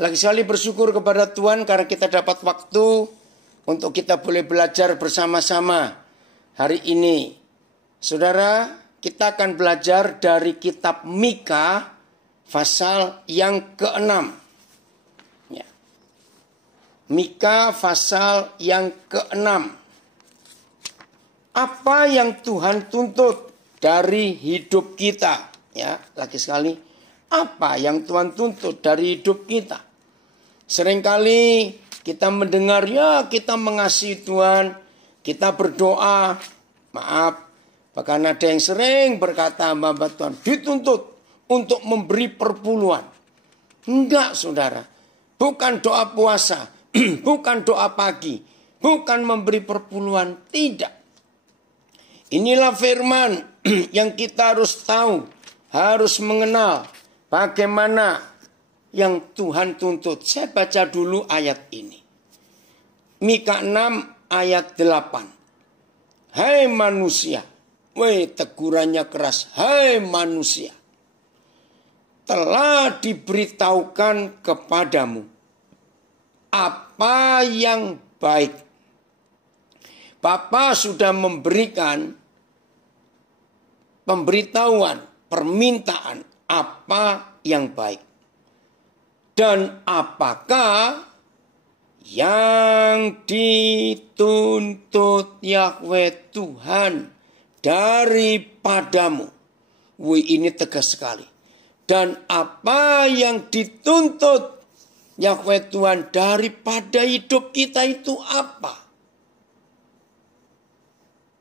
Lagi sekali bersyukur kepada Tuhan karena kita dapat waktu untuk kita boleh belajar bersama-sama hari ini. Saudara, kita akan belajar dari kitab Mika pasal yang ke-6. Ya. Mika pasal yang ke-6. Apa yang Tuhan tuntut dari hidup kita? Ya, lagi sekali, apa yang Tuhan tuntut dari hidup kita? Seringkali kita mendengar, ya kita mengasihi Tuhan, kita berdoa, maaf, bahkan ada yang sering berkata hamba Tuhan, dituntut untuk memberi perpuluhan. Enggak saudara, bukan doa puasa, bukan doa pagi, bukan memberi perpuluhan, tidak. Inilah firman yang kita harus tahu, harus mengenal bagaimana yang Tuhan tuntut. Saya baca dulu ayat ini. Mika 6 ayat 8. Hai manusia, tegurannya keras. Hai manusia, telah diberitahukan kepadamu apa yang baik. Bapa sudah memberikan pemberitahuan, permintaan apa yang baik. Dan apakah yang dituntut Yahweh Tuhan daripadamu? Ini tegas sekali. Dan apa yang dituntut Yahweh Tuhan daripada hidup kita itu apa?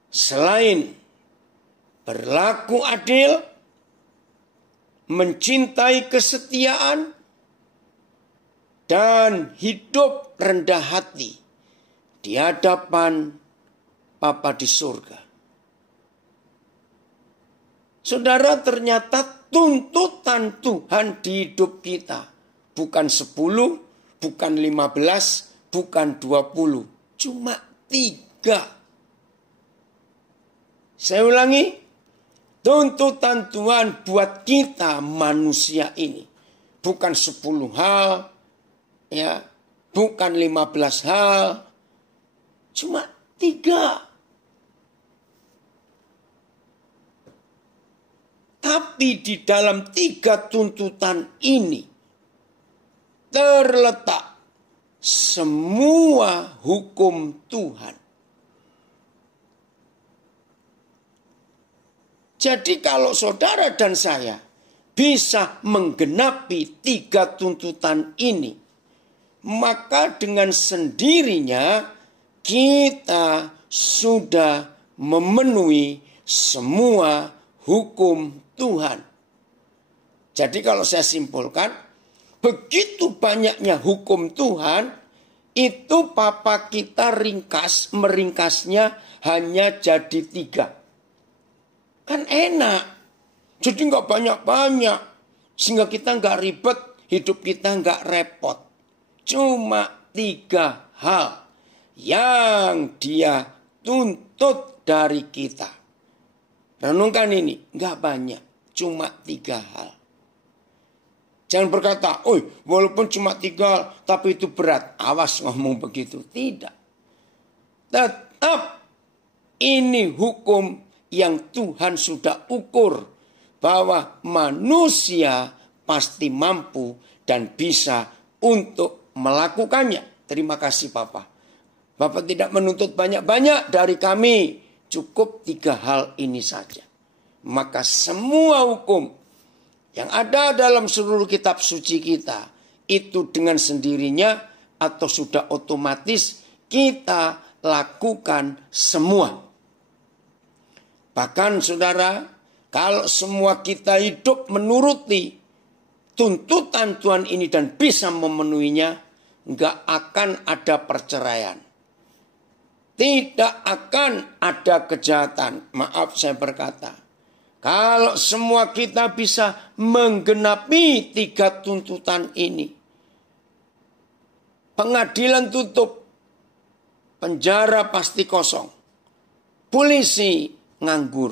Selain berlaku adil, mencintai kesetiaan, dan hidup rendah hati di hadapan Bapa di surga. Saudara, ternyata tuntutan Tuhan di hidup kita bukan 10, bukan 15, bukan 20, cuma 3. Saya ulangi, tuntutan Tuhan buat kita manusia ini bukan 10 hal, ya, bukan 15 hal, cuma 3. Tapi di dalam 3 tuntutan ini terletak semua hukum Tuhan. Jadi kalau saudara dan saya bisa menggenapi 3 tuntutan ini, maka dengan sendirinya kita sudah memenuhi semua hukum Tuhan. Jadi kalau saya simpulkan, begitu banyaknya hukum Tuhan, itu Papa kita meringkasnya hanya jadi 3. Kan enak, jadi nggak banyak-banyak, sehingga kita nggak ribet, hidup kita nggak repot. Cuma 3 hal yang dia tuntut dari kita. Renungkan ini, nggak banyak, cuma 3 hal. Jangan berkata, walaupun cuma 3 hal, tapi itu berat. Awas ngomong begitu, tidak. Tetap ini hukum yang Tuhan sudah ukur, bahwa manusia pasti mampu dan bisa untuk melakukannya. Terima kasih Bapak. Bapak tidak menuntut banyak-banyak dari kami. Cukup 3 hal ini saja. Maka semua hukum yang ada dalam seluruh kitab suci kita, itu dengan sendirinya atau sudah otomatis kita lakukan semua. Bahkan saudara, kalau semua kita hidup menuruti tuntutan Tuhan ini dan bisa memenuhinya, nggak akan ada perceraian. Tidak akan ada kejahatan. Maaf saya berkata. Kalau semua kita bisa menggenapi 3 tuntutan ini. Pengadilan tutup. Penjara pasti kosong. Polisi nganggur.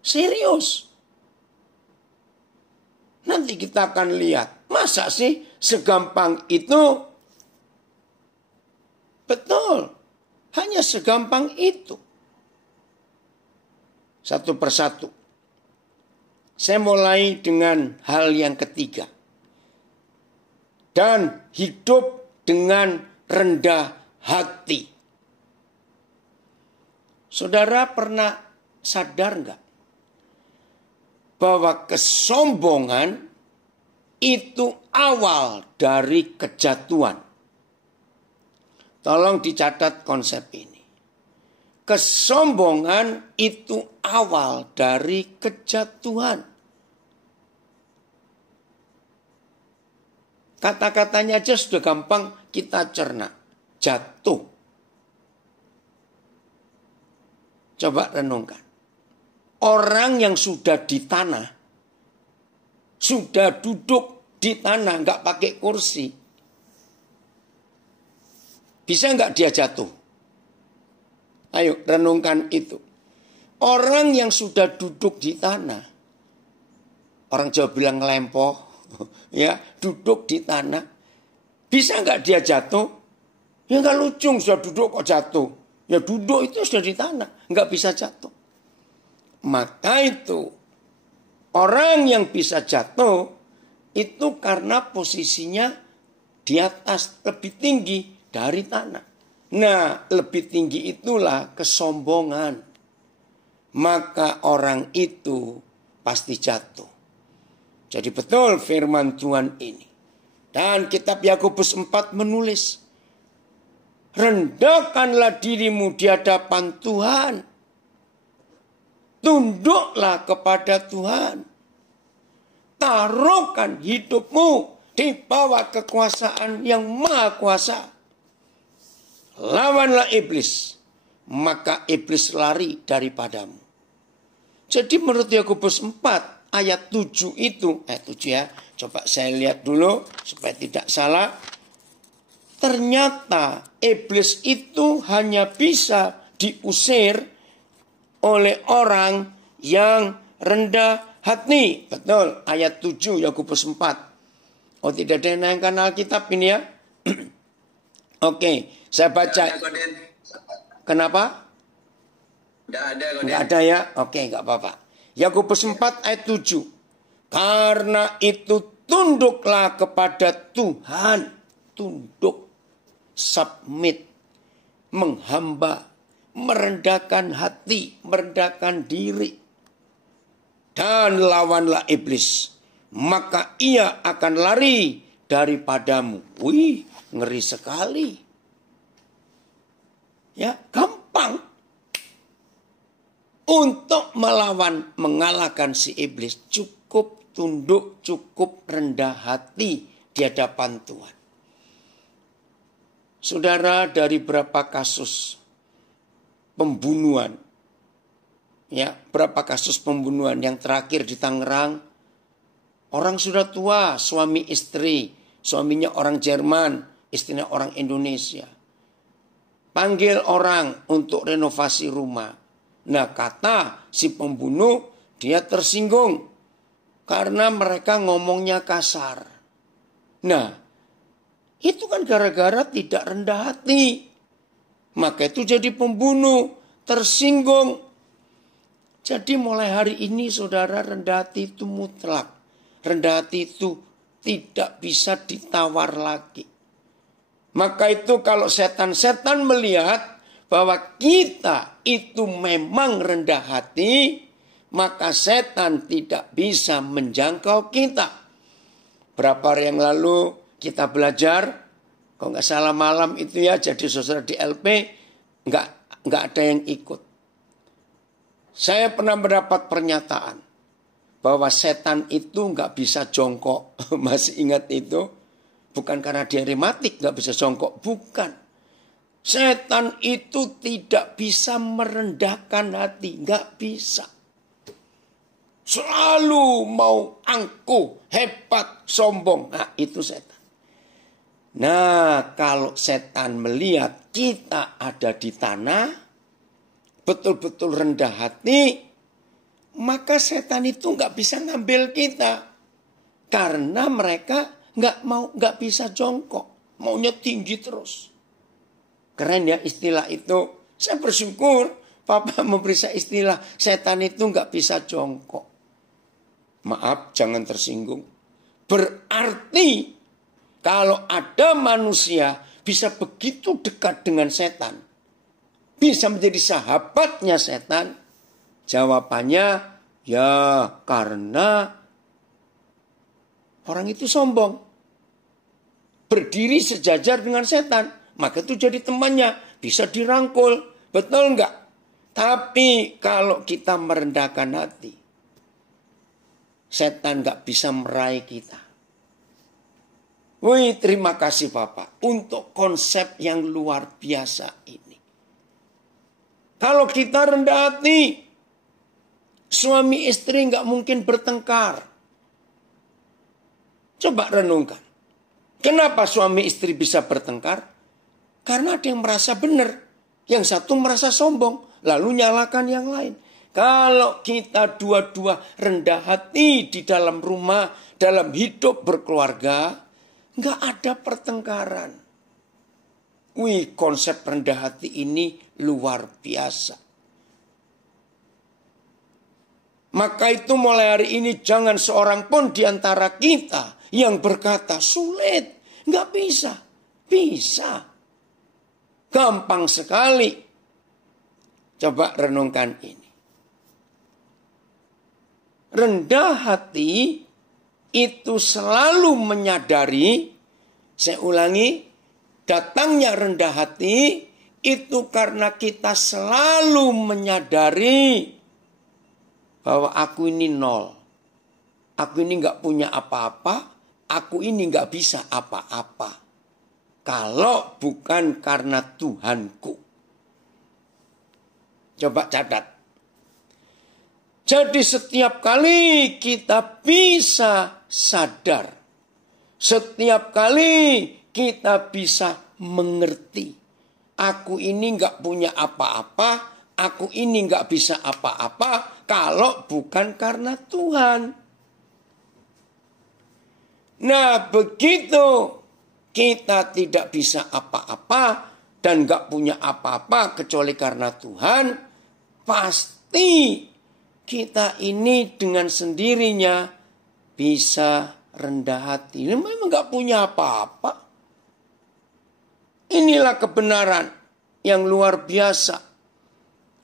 Serius. Nanti kita akan lihat. Masa sih segampang itu? Betul. Hanya segampang itu. Satu persatu. Saya mulai dengan hal yang ketiga. Dan hidup dengan rendah hati. Saudara pernah sadar enggak? Bahwa kesombongan itu awal dari kejatuhan. Tolong dicatat konsep ini. Kesombongan itu awal dari kejatuhan. Kata-katanya aja sudah gampang kita cerna. Jatuh. Coba renungkan. Orang yang sudah di tanah, sudah duduk di tanah, nggak pakai kursi, bisa nggak dia jatuh? Ayo renungkan itu. Orang yang sudah duduk di tanah, orang Jawa bilang ngelempoh, ya duduk di tanah, bisa nggak dia jatuh? Ya nggak lucu, sudah duduk kok jatuh. Ya duduk itu sudah di tanah, nggak bisa jatuh. Maka itu orang yang bisa jatuh itu karena posisinya di atas lebih tinggi dari tanah. Nah, lebih tinggi itulah kesombongan. Maka orang itu pasti jatuh. Jadi betul firman Tuhan ini. Dan kitab Yakobus 4 menulis, rendahkanlah dirimu di hadapan Tuhan. Tunduklah kepada Tuhan. Taruhkan hidupmu di bawah kekuasaan yang maha kuasa. Lawanlah iblis, maka iblis lari daripadamu. Jadi menurut Yakobus 4 ayat 7 itu, 7 ya, coba saya lihat dulu supaya tidak salah. Ternyata iblis itu hanya bisa diusir oleh orang yang rendah hati. Betul, ayat 7 Yakobus 4. Oh, tidak ada yang nayangkan Alkitab ini ya. Oke, saya baca. Kenapa? Tidak ada ya. Oke, enggak apa-apa. Yakobus 4 ayat 7. Karena itu tunduklah kepada Tuhan. Tunduk, submit, menghamba, merendahkan hati, merendahkan diri. Dan lawanlah iblis, maka ia akan lari daripadamu. Wih, ngeri sekali. Ya, gampang. Untuk melawan, mengalahkan si iblis, cukup tunduk, cukup rendah hati di hadapan Tuhan. Saudara, dari berapa kasus pembunuhan, ya, berapa kasus pembunuhan yang terakhir di Tangerang, orang sudah tua, suami istri, suaminya orang Jerman, istrinya orang Indonesia. Panggil orang untuk renovasi rumah. Nah, kata si pembunuh, dia tersinggung karena mereka ngomongnya kasar. Nah, itu kan gara-gara tidak rendah hati. Maka itu jadi pembunuh, tersinggung. Jadi mulai hari ini saudara, rendah hati itu mutlak. Rendah hati itu tidak bisa ditawar lagi. Maka itu kalau setan-setan melihat bahwa kita itu memang rendah hati, maka setan tidak bisa menjangkau kita. Berapa hari yang lalu kita belajar, kalau nggak salah malam itu ya, jadi saudara di LP nggak ada yang ikut. Saya pernah mendapat pernyataan bahwa setan itu nggak bisa jongkok. Masih ingat itu? Bukan karena dia rematik nggak bisa jongkok, bukan. Setan itu tidak bisa merendahkan hati, nggak bisa. Selalu mau angkuh, hebat, sombong. Nah, itu setan. Nah, kalau setan melihat kita ada di tanah, betul-betul rendah hati, maka setan itu nggak bisa ngambil kita. Karena mereka nggak bisa jongkok, maunya tinggi terus. Keren ya istilah itu. Saya bersyukur Papa memberi saya istilah setan itu nggak bisa jongkok. Maaf, jangan tersinggung. Berarti kalau ada manusia bisa begitu dekat dengan setan, bisa menjadi sahabatnya setan, jawabannya ya karena orang itu sombong. Berdiri sejajar dengan setan, maka itu jadi temannya, bisa dirangkul. Betul enggak? Tapi kalau kita merendahkan hati, setan enggak bisa meraih kita. Wih, terima kasih Bapak untuk konsep yang luar biasa ini. Kalau kita rendah hati, suami istri nggak mungkin bertengkar. Coba renungkan. Kenapa suami istri bisa bertengkar? Karena ada yang merasa benar. Yang satu merasa sombong. Lalu nyalakan yang lain. Kalau kita dua-dua rendah hati di dalam rumah, dalam hidup berkeluarga, nggak ada pertengkaran. Wih, konsep rendah hati ini luar biasa. Maka itu mulai hari ini jangan seorang pun di antara kita yang berkata sulit. Nggak bisa. Bisa. Gampang sekali. Coba renungkan ini. Rendah hati itu selalu menyadari, saya ulangi, datangnya rendah hati itu karena kita selalu menyadari bahwa aku ini nol. Aku ini nggak punya apa-apa, aku ini nggak bisa apa-apa. Kalau bukan karena Tuhanku. Coba catat. Jadi setiap kali kita bisa sadar. Setiap kali kita bisa mengerti. Aku ini nggak punya apa-apa. Aku ini nggak bisa apa-apa. Kalau bukan karena Tuhan. Nah begitu kita tidak bisa apa-apa. Dan nggak punya apa-apa kecuali karena Tuhan. Pasti kita ini dengan sendirinya bisa rendah hati. Ini memang gak punya apa-apa. Inilah kebenaran yang luar biasa.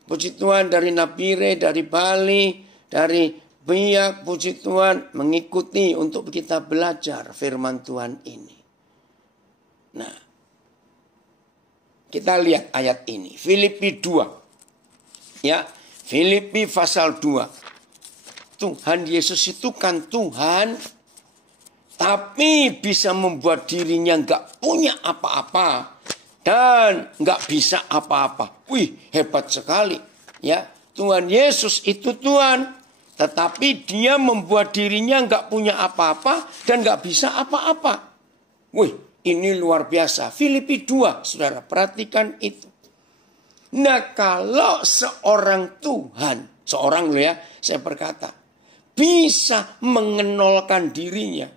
Puji Tuhan dari Nabire, dari Bali, dari Biak, puji Tuhan mengikuti untuk kita belajar firman Tuhan ini. Nah, kita lihat ayat ini. Filipi 2. Ya. Filipi pasal 2. Tuhan Yesus itu kan Tuhan. Tapi bisa membuat dirinya gak punya apa-apa. Dan gak bisa apa-apa. Wih, hebat sekali. Ya, Tuhan Yesus itu Tuhan. Tetapi dia membuat dirinya gak punya apa-apa. Dan gak bisa apa-apa. Wih, ini luar biasa. Filipi 2, saudara, perhatikan itu. Nah kalau seorang Tuhan, seorang loh ya, saya berkata, bisa mengenolkan dirinya.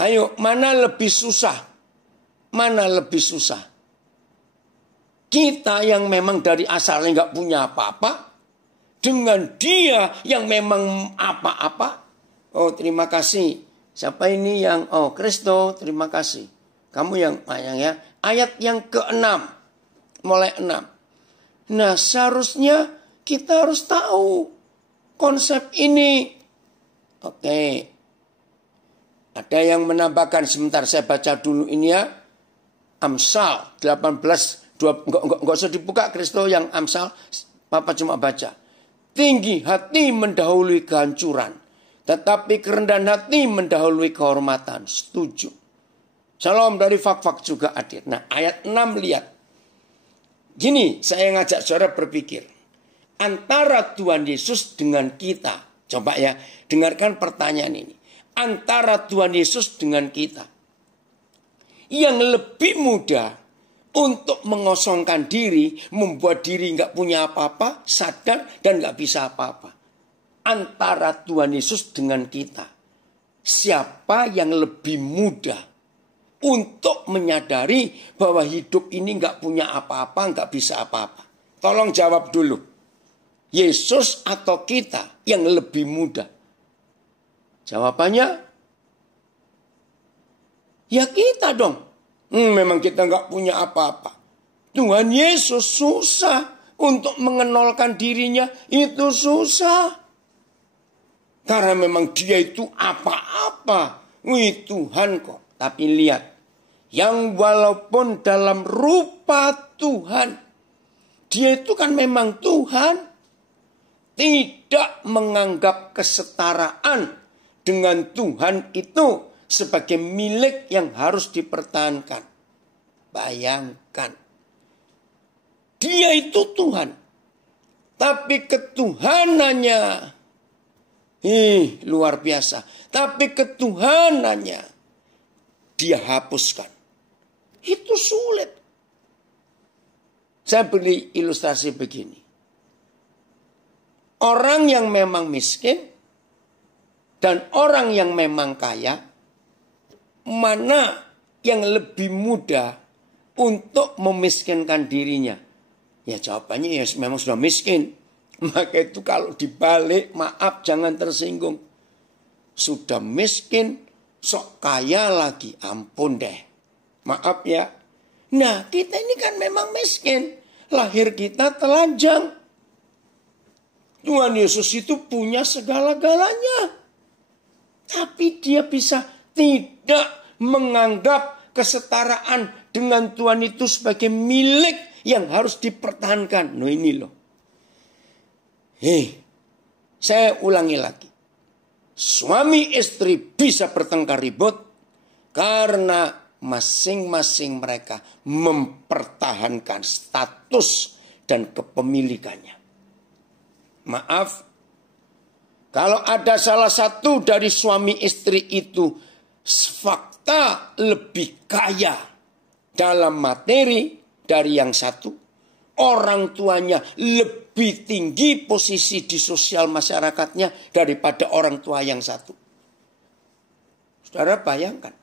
Ayo, mana lebih susah? Mana lebih susah? Kita yang memang dari asalnya nggak punya apa-apa, dengan dia yang memang apa-apa. Oh terima kasih. Siapa ini yang, oh Kristo, terima kasih. Kamu yang ya. Ayat yang ke-6. Mulai 6. Nah seharusnya kita harus tahu konsep ini. Oke. Ada yang menambahkan sebentar. Saya baca dulu ini ya. Amsal 18. Enggak usah dibuka Kristo yang Amsal. Papa cuma baca. Tinggi hati mendahului kehancuran. Tetapi kerendahan hati mendahului kehormatan. Setuju. Shalom dari Fak-Fak juga hadir. Nah ayat 6 lihat. Gini saya ngajak saudara berpikir. Antara Tuhan Yesus dengan kita. Coba ya dengarkan pertanyaan ini. Antara Tuhan Yesus dengan kita. Yang lebih mudah untuk mengosongkan diri. Membuat diri gak punya apa-apa. Sadar dan gak bisa apa-apa. antara Tuhan Yesus dengan kita. Siapa yang lebih mudah untuk menyadari bahwa hidup ini nggak punya apa-apa, nggak bisa apa-apa? Tolong jawab dulu. Yesus atau kita yang lebih mudah? Jawabannya, ya kita dong. Memang kita nggak punya apa-apa. Tuhan Yesus susah untuk mengenalkan dirinya, itu susah. Karena memang dia itu apa-apa. Wih Tuhan kok. Tapi lihat. Yang walaupun dalam rupa Tuhan. Dia itu kan memang Tuhan. Tidak menganggap kesetaraan dengan Tuhan itu sebagai milik yang harus dipertahankan. Bayangkan. Dia itu Tuhan. Tapi ketuhanannya luar biasa. Tapi ketuhanannya dia hapuskan. Itu sulit. Saya beri ilustrasi begini. Orang yang memang miskin dan orang yang memang kaya, mana yang lebih mudah untuk memiskinkan dirinya? Ya jawabannya ya memang sudah miskin. Maka itu kalau dibalik, maaf jangan tersinggung. Sudah miskin, sok kaya lagi, ampun deh. Maaf ya. Nah kita ini kan memang miskin. Lahir kita telanjang. Tuhan Yesus itu punya segala-galanya. Tapi dia bisa tidak menganggap kesetaraan dengan Tuhan itu sebagai milik yang harus dipertahankan. Nah ini loh. Saya ulangi lagi. Suami istri bisa bertengkar ribut karena masing-masing mereka mempertahankan status dan kepemilikannya. Maaf, kalau ada salah satu dari suami istri itu fakta lebih kaya dalam materi dari yang satu, orang tuanya lebih tinggi posisi di sosial masyarakatnya daripada orang tua yang satu. Saudara bayangkan.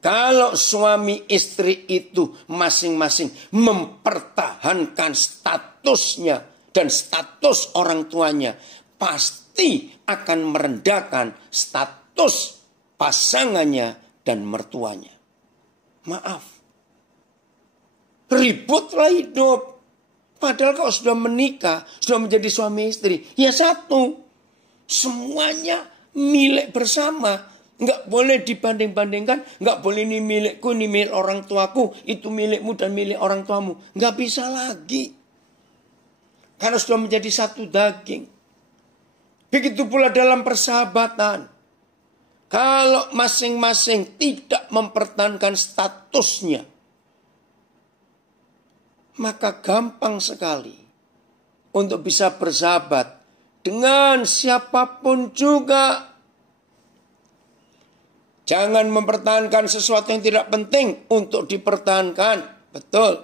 Kalau suami istri itu masing-masing mempertahankan statusnya dan status orang tuanya, pasti akan merendahkan status pasangannya dan mertuanya. Maaf. Ributlah hidup. Padahal kalau sudah menikah, sudah menjadi suami istri, ya satu. Semuanya milik bersama. Enggak boleh dibanding-bandingkan. Enggak boleh ini milikku, ini milik orang tuaku. Itu milikmu dan milik orang tuamu. Enggak bisa lagi. Karena sudah menjadi satu daging. Begitu pula dalam persahabatan. Kalau masing-masing tidak mempertahankan statusnya, maka gampang sekali untuk bisa bersahabat dengan siapapun juga. Jangan mempertahankan sesuatu yang tidak penting untuk dipertahankan. Betul.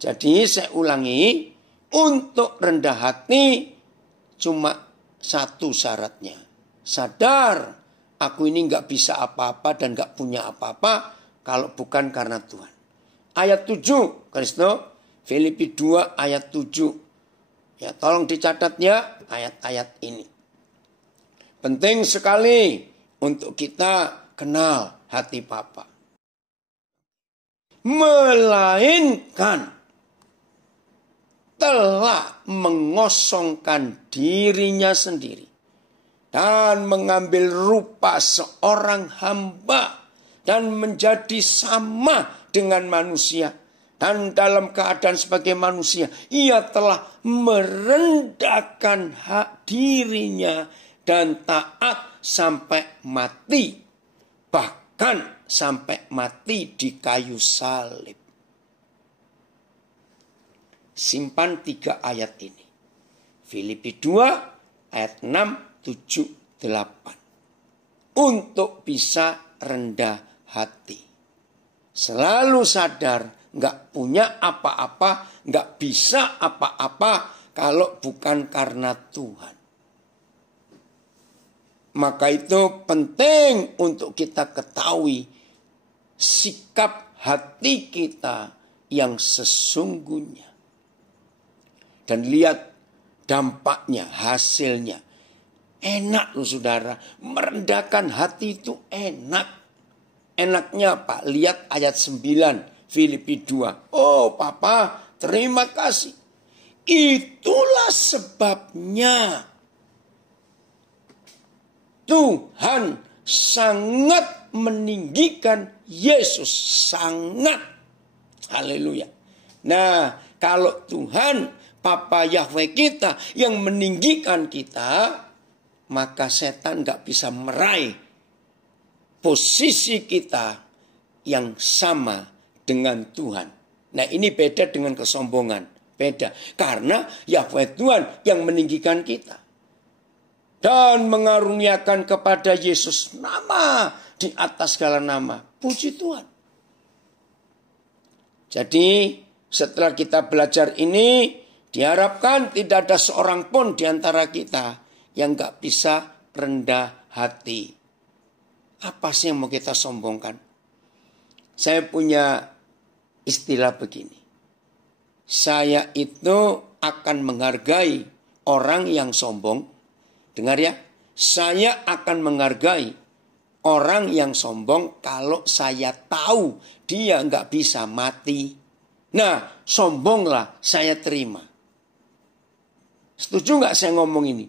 Jadi saya ulangi, untuk rendah hati cuma satu syaratnya. Sadar, aku ini gak bisa apa-apa dan gak punya apa-apa kalau bukan karena Tuhan. Ayat 7, Kristo, Filipi 2 ayat 7. Ya, tolong dicatat ya ayat-ayat ini. Penting sekali untuk kita kenal hati Bapa. Melainkan telah mengosongkan dirinya sendiri dan mengambil rupa seorang hamba dan menjadi sama dengan manusia. Dan dalam keadaan sebagai manusia, ia telah merendahkan hak dirinya dan taat sampai mati. Bahkan sampai mati di kayu salib. Simpan 3 ayat ini. Filipi 2 ayat 6, 7, 8. Untuk bisa rendah hati. Selalu sadar, gak punya apa-apa, gak bisa apa-apa. kalau bukan karena Tuhan. Maka itu penting untuk kita ketahui sikap hati kita yang sesungguhnya. Dan lihat dampaknya, hasilnya. Enak loh saudara, merendahkan hati itu enak. Enaknya apa? Lihat ayat 9 Filipi 2. Oh Papa, terima kasih. Itulah sebabnya Tuhan sangat meninggikan Yesus. Sangat. Haleluya. Nah, kalau Tuhan, Papa Yahweh kita yang meninggikan kita, maka setan gak bisa meraih posisi kita yang sama dengan Tuhan. Nah, ini beda dengan kesombongan. Beda. Karena Yahweh Tuhan yang meninggikan kita. Dan mengaruniakan kepada Yesus nama di atas segala nama. Puji Tuhan. Jadi setelah kita belajar ini, diharapkan tidak ada seorang pun di antara kita yang gak bisa rendah hati. Apa sih yang mau kita sombongkan? Saya punya istilah begini. Saya itu akan menghargai orang yang sombong. Dengar ya, saya akan menghargai orang yang sombong kalau saya tahu dia nggak bisa mati. Nah, sombonglah saya terima. Setuju nggak saya ngomong ini?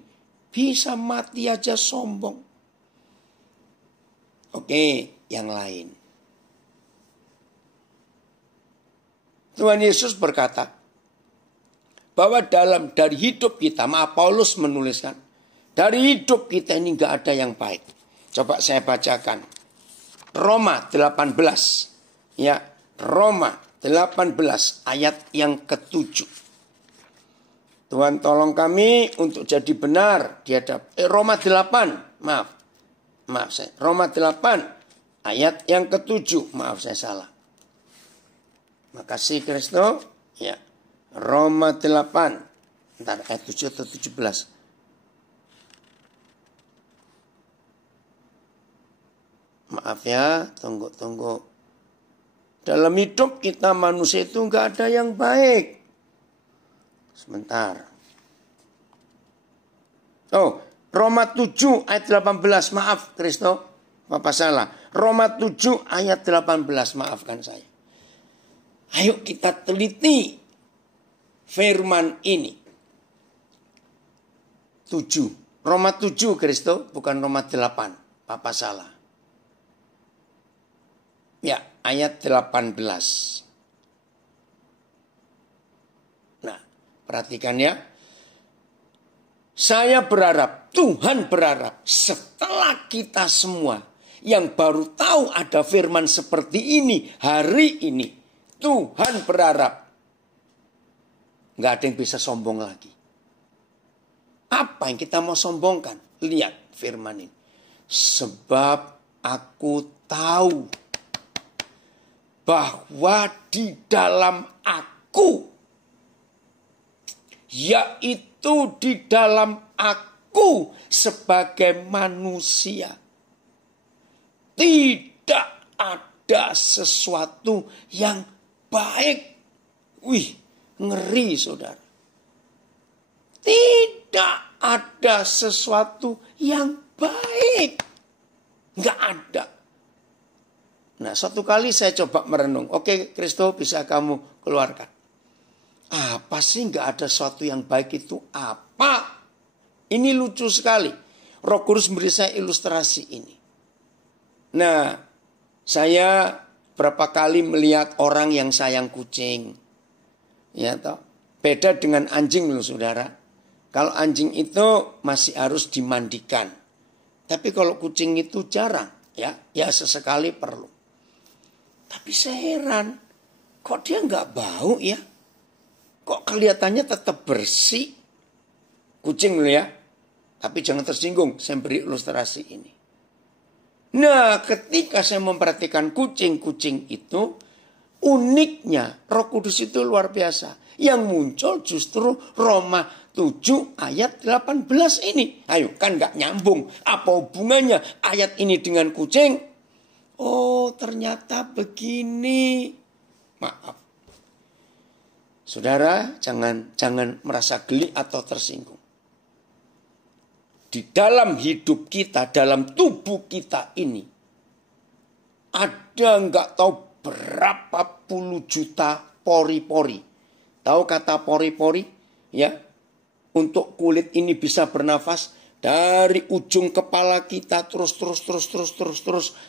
Bisa mati aja sombong. Oke, yang lain. Tuhan Yesus berkata bahwa dari hidup kita, Paulus menuliskan, dari hidup kita ini nggak ada yang baik. Coba saya bacakan. Roma 18. Ya, Roma 18 ayat yang ke-7. Tuhan tolong kami untuk jadi benar di Roma 8. Maaf saya. Roma 8 ayat yang ke-7. Maaf saya salah. Makasih Kristo. Ya. Roma 8. Ntar ayat 7 atau 17. Maaf ya, tunggu. Dalam hidup kita manusia itu nggak ada yang baik. Sebentar. Oh, Roma 7 ayat 18. Maaf, Kristo. Bapak salah. Roma 7 ayat 18. Maafkan saya. Ayo kita teliti firman ini. 7. Roma 7, Kristo. Bukan Roma 8. Bapak salah. Ya, ayat 18. Nah, perhatikan ya. Saya berharap, Tuhan berharap setelah kita semua yang baru tahu ada firman seperti ini hari ini, Tuhan berharap nggak ada yang bisa sombong lagi. Apa yang kita mau sombongkan? Lihat firman ini. Sebab aku tahu bahwa di dalam aku, yaitu di dalam aku sebagai manusia, tidak ada sesuatu yang baik. Wih, ngeri saudara. Tidak ada sesuatu yang baik. Nggak ada. Nah, suatu kali saya coba merenung. Oke, Kristo bisa kamu keluarkan. Apa sih nggak ada sesuatu yang baik itu apa? Ini lucu sekali. Roh Kudus memberi saya ilustrasi ini. Nah, saya berapa kali melihat orang yang sayang kucing. Ya toh. Beda dengan anjing loh saudara. Kalau anjing itu masih harus dimandikan. Tapi kalau kucing itu jarang. Ya sesekali perlu. Tapi saya heran, kok dia nggak bau ya? Kok kelihatannya tetap bersih? Kucing loh ya. Tapi jangan tersinggung, saya beri ilustrasi ini. Nah, ketika saya memperhatikan kucing-kucing itu, uniknya Roh Kudus itu luar biasa. Yang muncul justru Roma 7 ayat 18 ini. Ayo, kan gak nyambung. Apa hubungannya ayat ini dengan kucing? Oh, ternyata begini. Maaf. Saudara, jangan merasa geli atau tersinggung. Di dalam hidup kita, dalam tubuh kita ini, ada nggak tahu berapa puluh juta pori-pori. Tahu kata pori-pori? Ya, untuk kulit ini bisa bernafas dari ujung kepala kita terus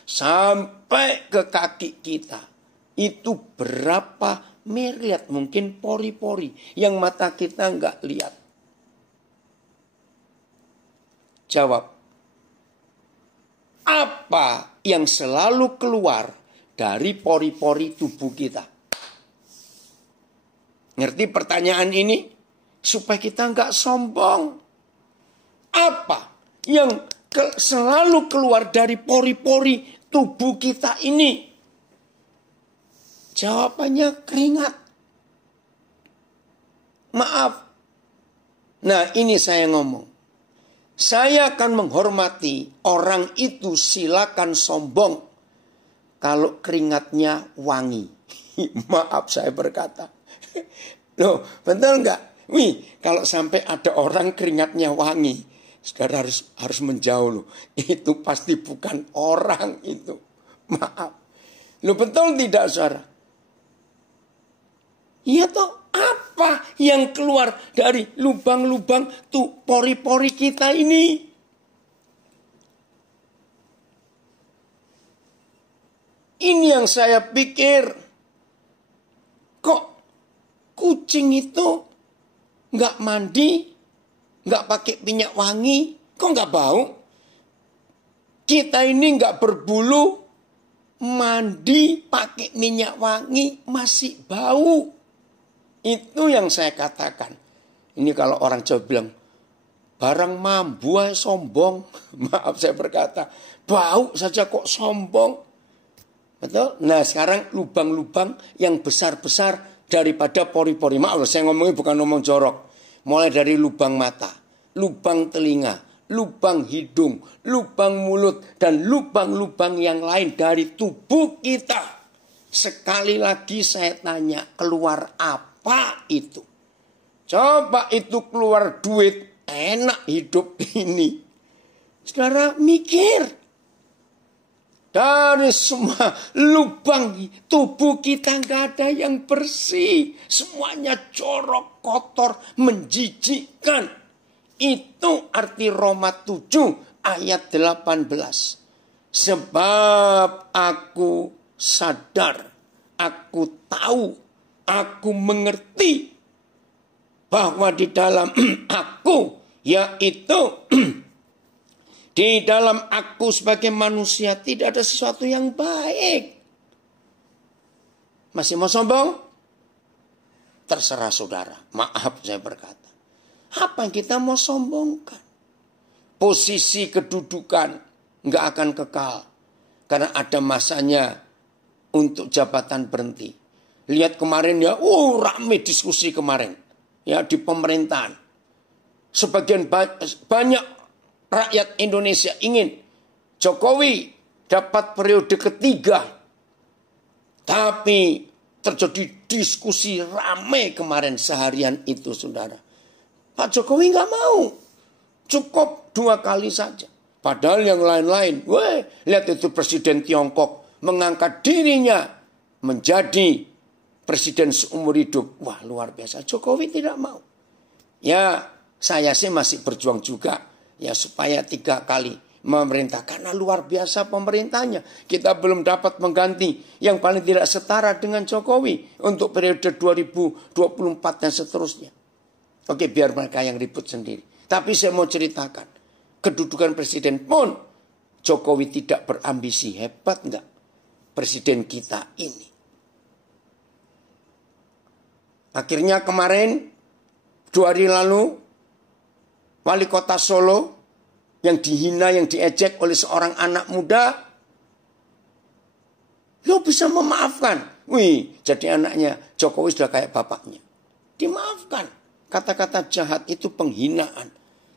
sampai ke kaki kita. Itu berapa miliar mungkin pori-pori yang mata kita nggak lihat. Jawab. Apa yang selalu keluar dari pori-pori tubuh kita? Ngerti pertanyaan ini? Supaya kita nggak sombong. Apa yang selalu keluar dari pori-pori tubuh kita ini? Jawabannya keringat. Maaf. Nah, ini saya ngomong. Saya akan menghormati orang itu, silakan sombong kalau keringatnya wangi. Maaf saya berkata. Loh, betul enggak? Wih, kalau sampai ada orang keringatnya wangi, saudara harus menjauh loh. Itu pasti bukan orang itu. Maaf. Loh, betul tidak, saudara? Iya toh, apa yang keluar dari lubang-lubang tuh pori-pori kita ini? Ini yang saya pikir. Kok kucing itu nggak mandi, nggak pakai minyak wangi, kok nggak bau? Kita ini nggak berbulu, mandi pakai minyak wangi masih bau. Itu yang saya katakan. Ini kalau orang Jawa bilang, barang mambu sombong. Maaf saya berkata, bau saja kok sombong. Betul? Nah sekarang lubang-lubang yang besar-besar daripada pori-pori. Maaf saya ngomongnya bukan ngomong jorok. Mulai dari lubang mata, lubang telinga, lubang hidung, lubang mulut, dan lubang-lubang yang lain dari tubuh kita. Sekali lagi saya tanya, keluar apa? Apa itu? Coba itu keluar duit, enak hidup ini. Saudara mikir. Dari semua lubang tubuh kita nggak ada yang bersih. Semuanya jorok, kotor, menjijikkan. Itu arti Roma 7 ayat 18. Sebab aku sadar, aku tahu, aku mengerti bahwa di dalam aku, yaitu di dalam aku sebagai manusia tidak ada sesuatu yang baik. Masih mau sombong? Terserah saudara. Maaf saya berkata. Apa yang kita mau sombongkan? Posisi kedudukan nggak akan kekal. Karena ada masanya untuk jabatan berhenti. Lihat kemarin ya, rame diskusi kemarin. Ya di pemerintahan. Sebagian banyak rakyat Indonesia ingin Jokowi dapat periode ketiga. Tapi terjadi diskusi rame kemarin seharian itu saudara. Pak Jokowi nggak mau. Cukup 2 kali saja. Padahal yang lain-lain. Lihat itu Presiden Tiongkok mengangkat dirinya menjadi presiden seumur hidup. Wah luar biasa. Jokowi tidak mau. Ya saya sih masih berjuang juga. Ya supaya 3 kali memerintah. Karena luar biasa pemerintahnya. Kita belum dapat mengganti yang paling tidak setara dengan Jokowi. Untuk periode 2024 dan seterusnya. Oke biar mereka yang ribut sendiri. Tapi saya mau ceritakan. Kedudukan presiden pun Jokowi tidak berambisi. Hebat enggak presiden kita ini? Akhirnya kemarin 2 hari lalu wali kota Solo yang dihina, yang diejek oleh seorang anak muda, lo bisa memaafkan. Wih, jadi anaknya Jokowi sudah kayak bapaknya. dimaafkan. Kata-kata jahat itu penghinaan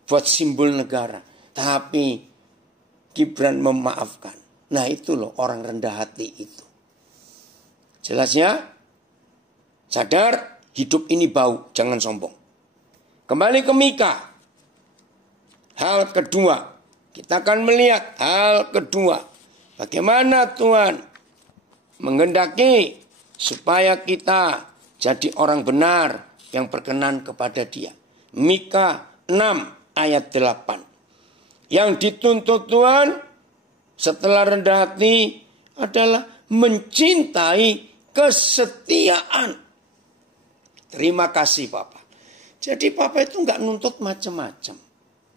buat simbol negara. Tapi Gibran memaafkan. Nah itu loh orang rendah hati itu. Jelas ya? Sadar hidup ini bau, jangan sombong. Kembali ke Mika. Hal kedua, kita akan melihat hal kedua. Bagaimana Tuhan menghendaki supaya kita jadi orang benar yang berkenan kepada Dia. Mika 6 ayat 8. Yang dituntut Tuhan setelah rendah hati adalah mencintai kesetiaan. Terima kasih Bapak. Jadi Bapak itu enggak nuntut macam-macam.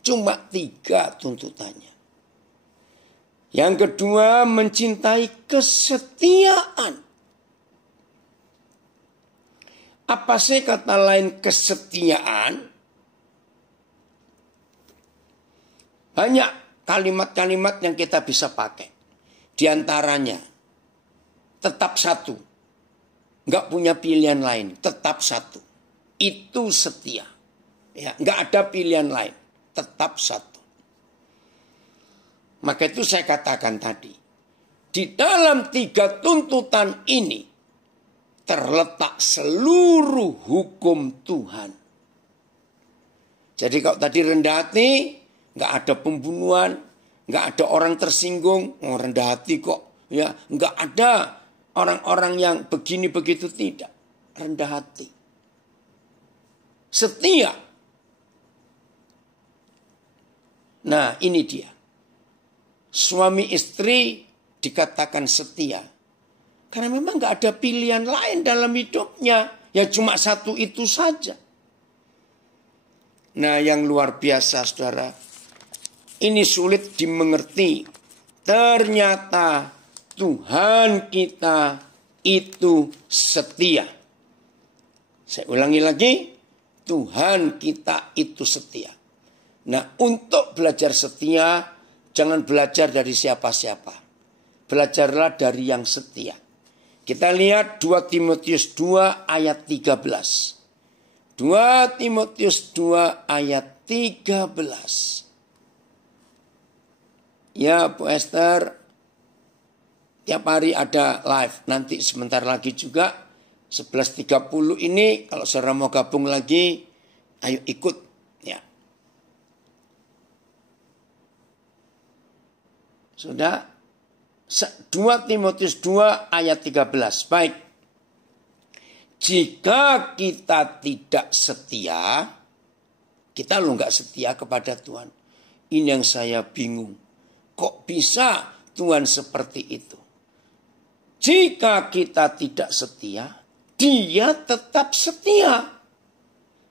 Cuma 3 tuntutannya. Yang kedua, mencintai kesetiaan. Apa sih kata lain kesetiaan? Banyak kalimat-kalimat yang kita bisa pakai. Di antaranya, tetap satu. Enggak punya pilihan lain, tetap satu. Itu setia. Ya, enggak ada pilihan lain, tetap satu. Maka itu saya katakan tadi, di dalam 3 tuntutan ini terletak seluruh hukum Tuhan. Jadi kalau tadi rendah hati, nggak ada pembunuhan, nggak ada orang tersinggung, rendah hati kok, ya nggak ada orang-orang yang begini begitu, tidak, rendah hati, setia. Nah ini dia, suami istri dikatakan setia, karena memang nggak ada pilihan lain dalam hidupnya, ya cuma satu itu saja. Nah yang luar biasa saudara, ini sulit dimengerti. Ternyata Tuhan kita itu setia. Saya ulangi lagi, Tuhan kita itu setia. Nah untuk belajar setia, jangan belajar dari siapa-siapa. Belajarlah dari yang setia. Kita lihat 2 Timotius 2 ayat 13. 2 Timotius 2 ayat 13. Ya Bu Esther, tiap hari ada live. Nanti sebentar lagi juga 11.30 ini kalau saudara mau gabung lagi, ayo ikut ya. Sudah 2 Timotius 2 ayat 13. Baik. Jika kita tidak setia, kita lo nggak setia kepada Tuhan. Ini yang saya bingung. Kok bisa Tuhan seperti itu? Jika kita tidak setia, Dia tetap setia.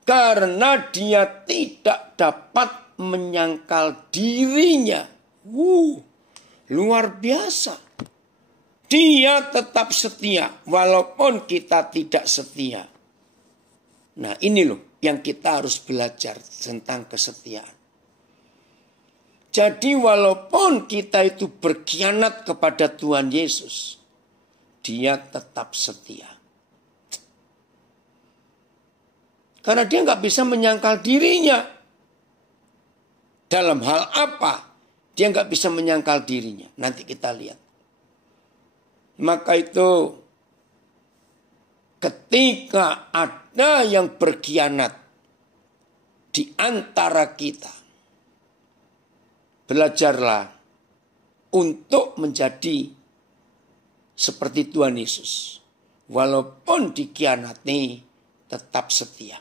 Karena Dia tidak dapat menyangkal dirinya. Luar biasa. Dia tetap setia walaupun kita tidak setia. Nah ini loh yang kita harus belajar tentang kesetiaan. Jadi walaupun kita itu berkhianat kepada Tuhan Yesus, Dia tetap setia. Karena Dia nggak bisa menyangkal dirinya. Dalam hal apa Dia nggak bisa menyangkal dirinya? Nanti kita lihat. Maka itu ketika ada yang berkhianat di antara kita, belajarlah untuk menjadi seperti Tuhan Yesus. Walaupun dikhianati, tetap setia.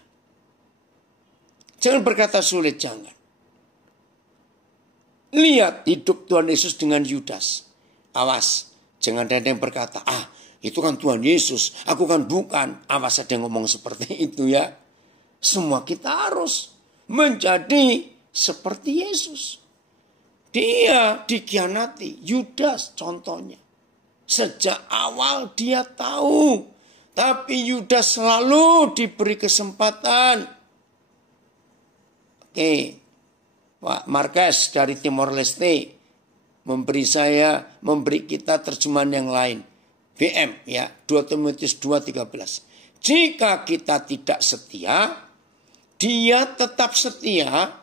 Jangan berkata sulit, jangan. Lihat hidup Tuhan Yesus dengan Yudas. Awas, jangan ada yang berkata, itu kan Tuhan Yesus, aku kan bukan. Awas ada yang ngomong seperti itu ya. Semua kita harus menjadi seperti Yesus. Dia dikhianati, Yudas contohnya. Sejak awal dia tahu, tapi Yudas selalu diberi kesempatan. Oke, Pak Marques dari Timor Leste memberi kita terjemahan yang lain. BM ya, 2 Timotius 2:13. Jika kita tidak setia, dia tetap setia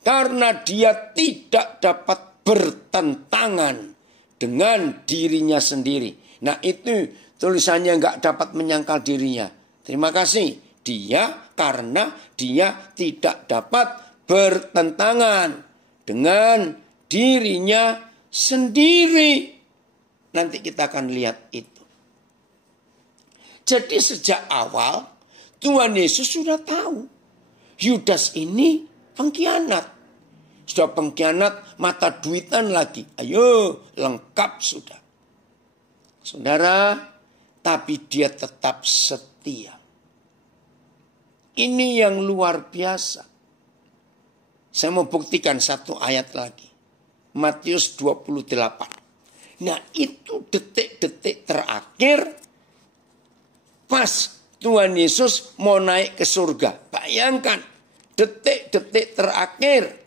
karena dia tidak dapat bertentangan dengan dirinya sendiri. Nah itu tulisannya nggak dapat menyangkal dirinya. Terima kasih. Dia karena dia tidak dapat bertentangan dengan dirinya sendiri. Nanti kita akan lihat itu. Jadi sejak awal Tuhan Yesus sudah tahu Yudas ini pengkhianat. Sudah pengkhianat, mata duitan lagi. Ayo, lengkap sudah. Saudara, tapi dia tetap setia. Ini yang luar biasa. Saya mau buktikan satu ayat lagi. Matius 28. Nah, itu detik-detik terakhir pas Tuhan Yesus mau naik ke surga. Bayangkan, detik-detik terakhir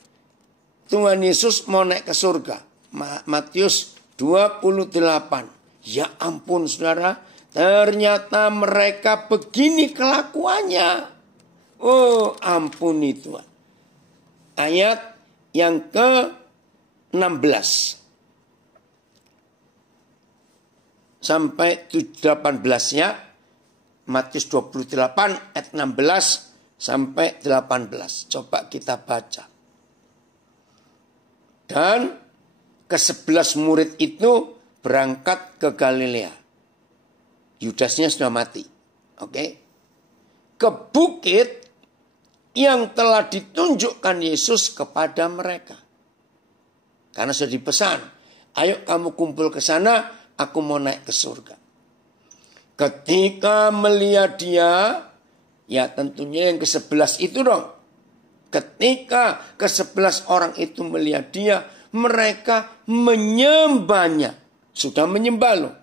Tuhan Yesus mau naik ke surga. Matius 28. Ya ampun saudara, ternyata mereka begini kelakuannya. Oh ampuni Tuhan. Ayat yang ke-16 sampai 18 ya. Matius 28 ayat 16 sampai 18. Coba kita baca. Dan ke-11 murid itu berangkat ke Galilea. Yudasnya sudah mati. Oke. Ke bukit yang telah ditunjukkan Yesus kepada mereka. Karena sudah dipesan. Ayo kamu kumpul ke sana, aku mau naik ke surga. Ketika melihat dia, ya tentunya yang ke-11 itu dong. Ketika ke-11 orang itu melihat dia, mereka menyembahnya. Sudah menyembah loh.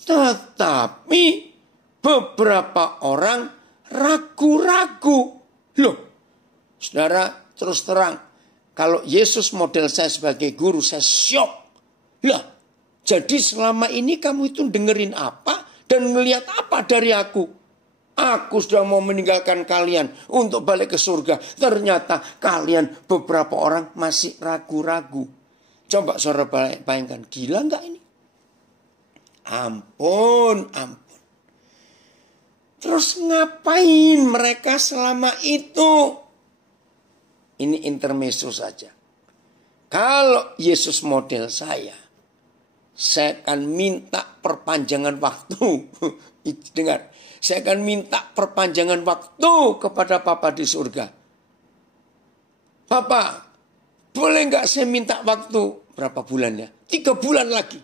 Tetapi beberapa orang ragu-ragu. Loh, saudara terus terang. Kalau Yesus model saya sebagai guru, saya syok. Lah, jadi selama ini kamu itu dengerin apa dan ngelihat apa dari aku? Aku sudah mau meninggalkan kalian untuk balik ke surga. Ternyata kalian beberapa orang masih ragu-ragu. Coba saudara bayangkan, gila enggak ini? Ampun. Terus ngapain mereka selama itu? Ini intermezzo saja. Kalau Yesus model saya akan minta perpanjangan waktu. Dengar, saya akan minta perpanjangan waktu kepada Papa di surga. Papa, boleh nggak saya minta waktu berapa bulan ya? 3 bulan lagi.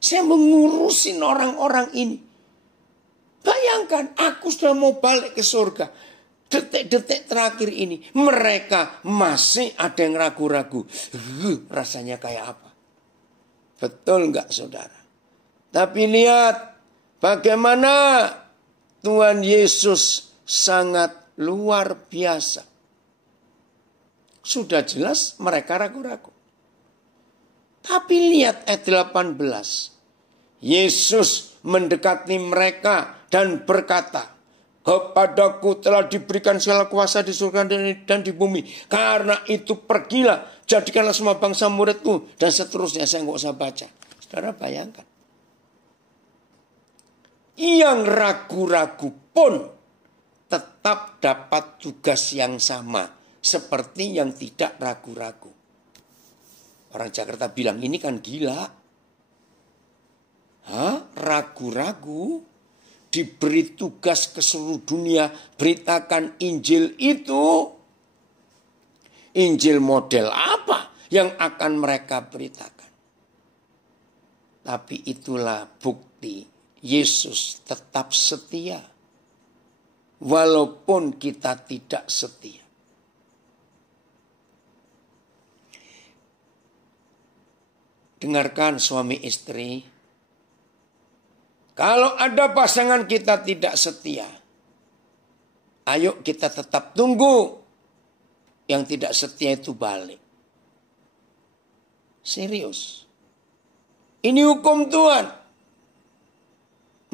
Saya mengurusin orang-orang ini. Bayangkan, aku sudah mau balik ke surga. Detik-detik terakhir ini, mereka masih ada yang ragu-ragu. Rasanya kayak apa? Betul nggak saudara? Tapi lihat bagaimana Tuhan Yesus sangat luar biasa. Sudah jelas mereka ragu-ragu. Tapi lihat ayat 18. Yesus mendekati mereka dan berkata, kepadaku telah diberikan segala kuasa di surga dan di bumi. Karena itu pergilah, jadikanlah semua bangsa muridku. Dan seterusnya saya nggak usah baca. Saudara bayangkan. Yang ragu-ragu pun tetap dapat tugas yang sama. Seperti yang tidak ragu-ragu. Orang Jakarta bilang ini kan gila. Hah? Ragu-ragu? Diberi tugas ke seluruh dunia, beritakan Injil itu. Injil model apa yang akan mereka beritakan? Tapi itulah bukti Yesus tetap setia. Walaupun kita tidak setia. Dengarkan suami istri. Kalau ada pasangan kita tidak setia, ayo kita tetap tunggu yang tidak setia itu balik. Serius. Ini hukum Tuhan.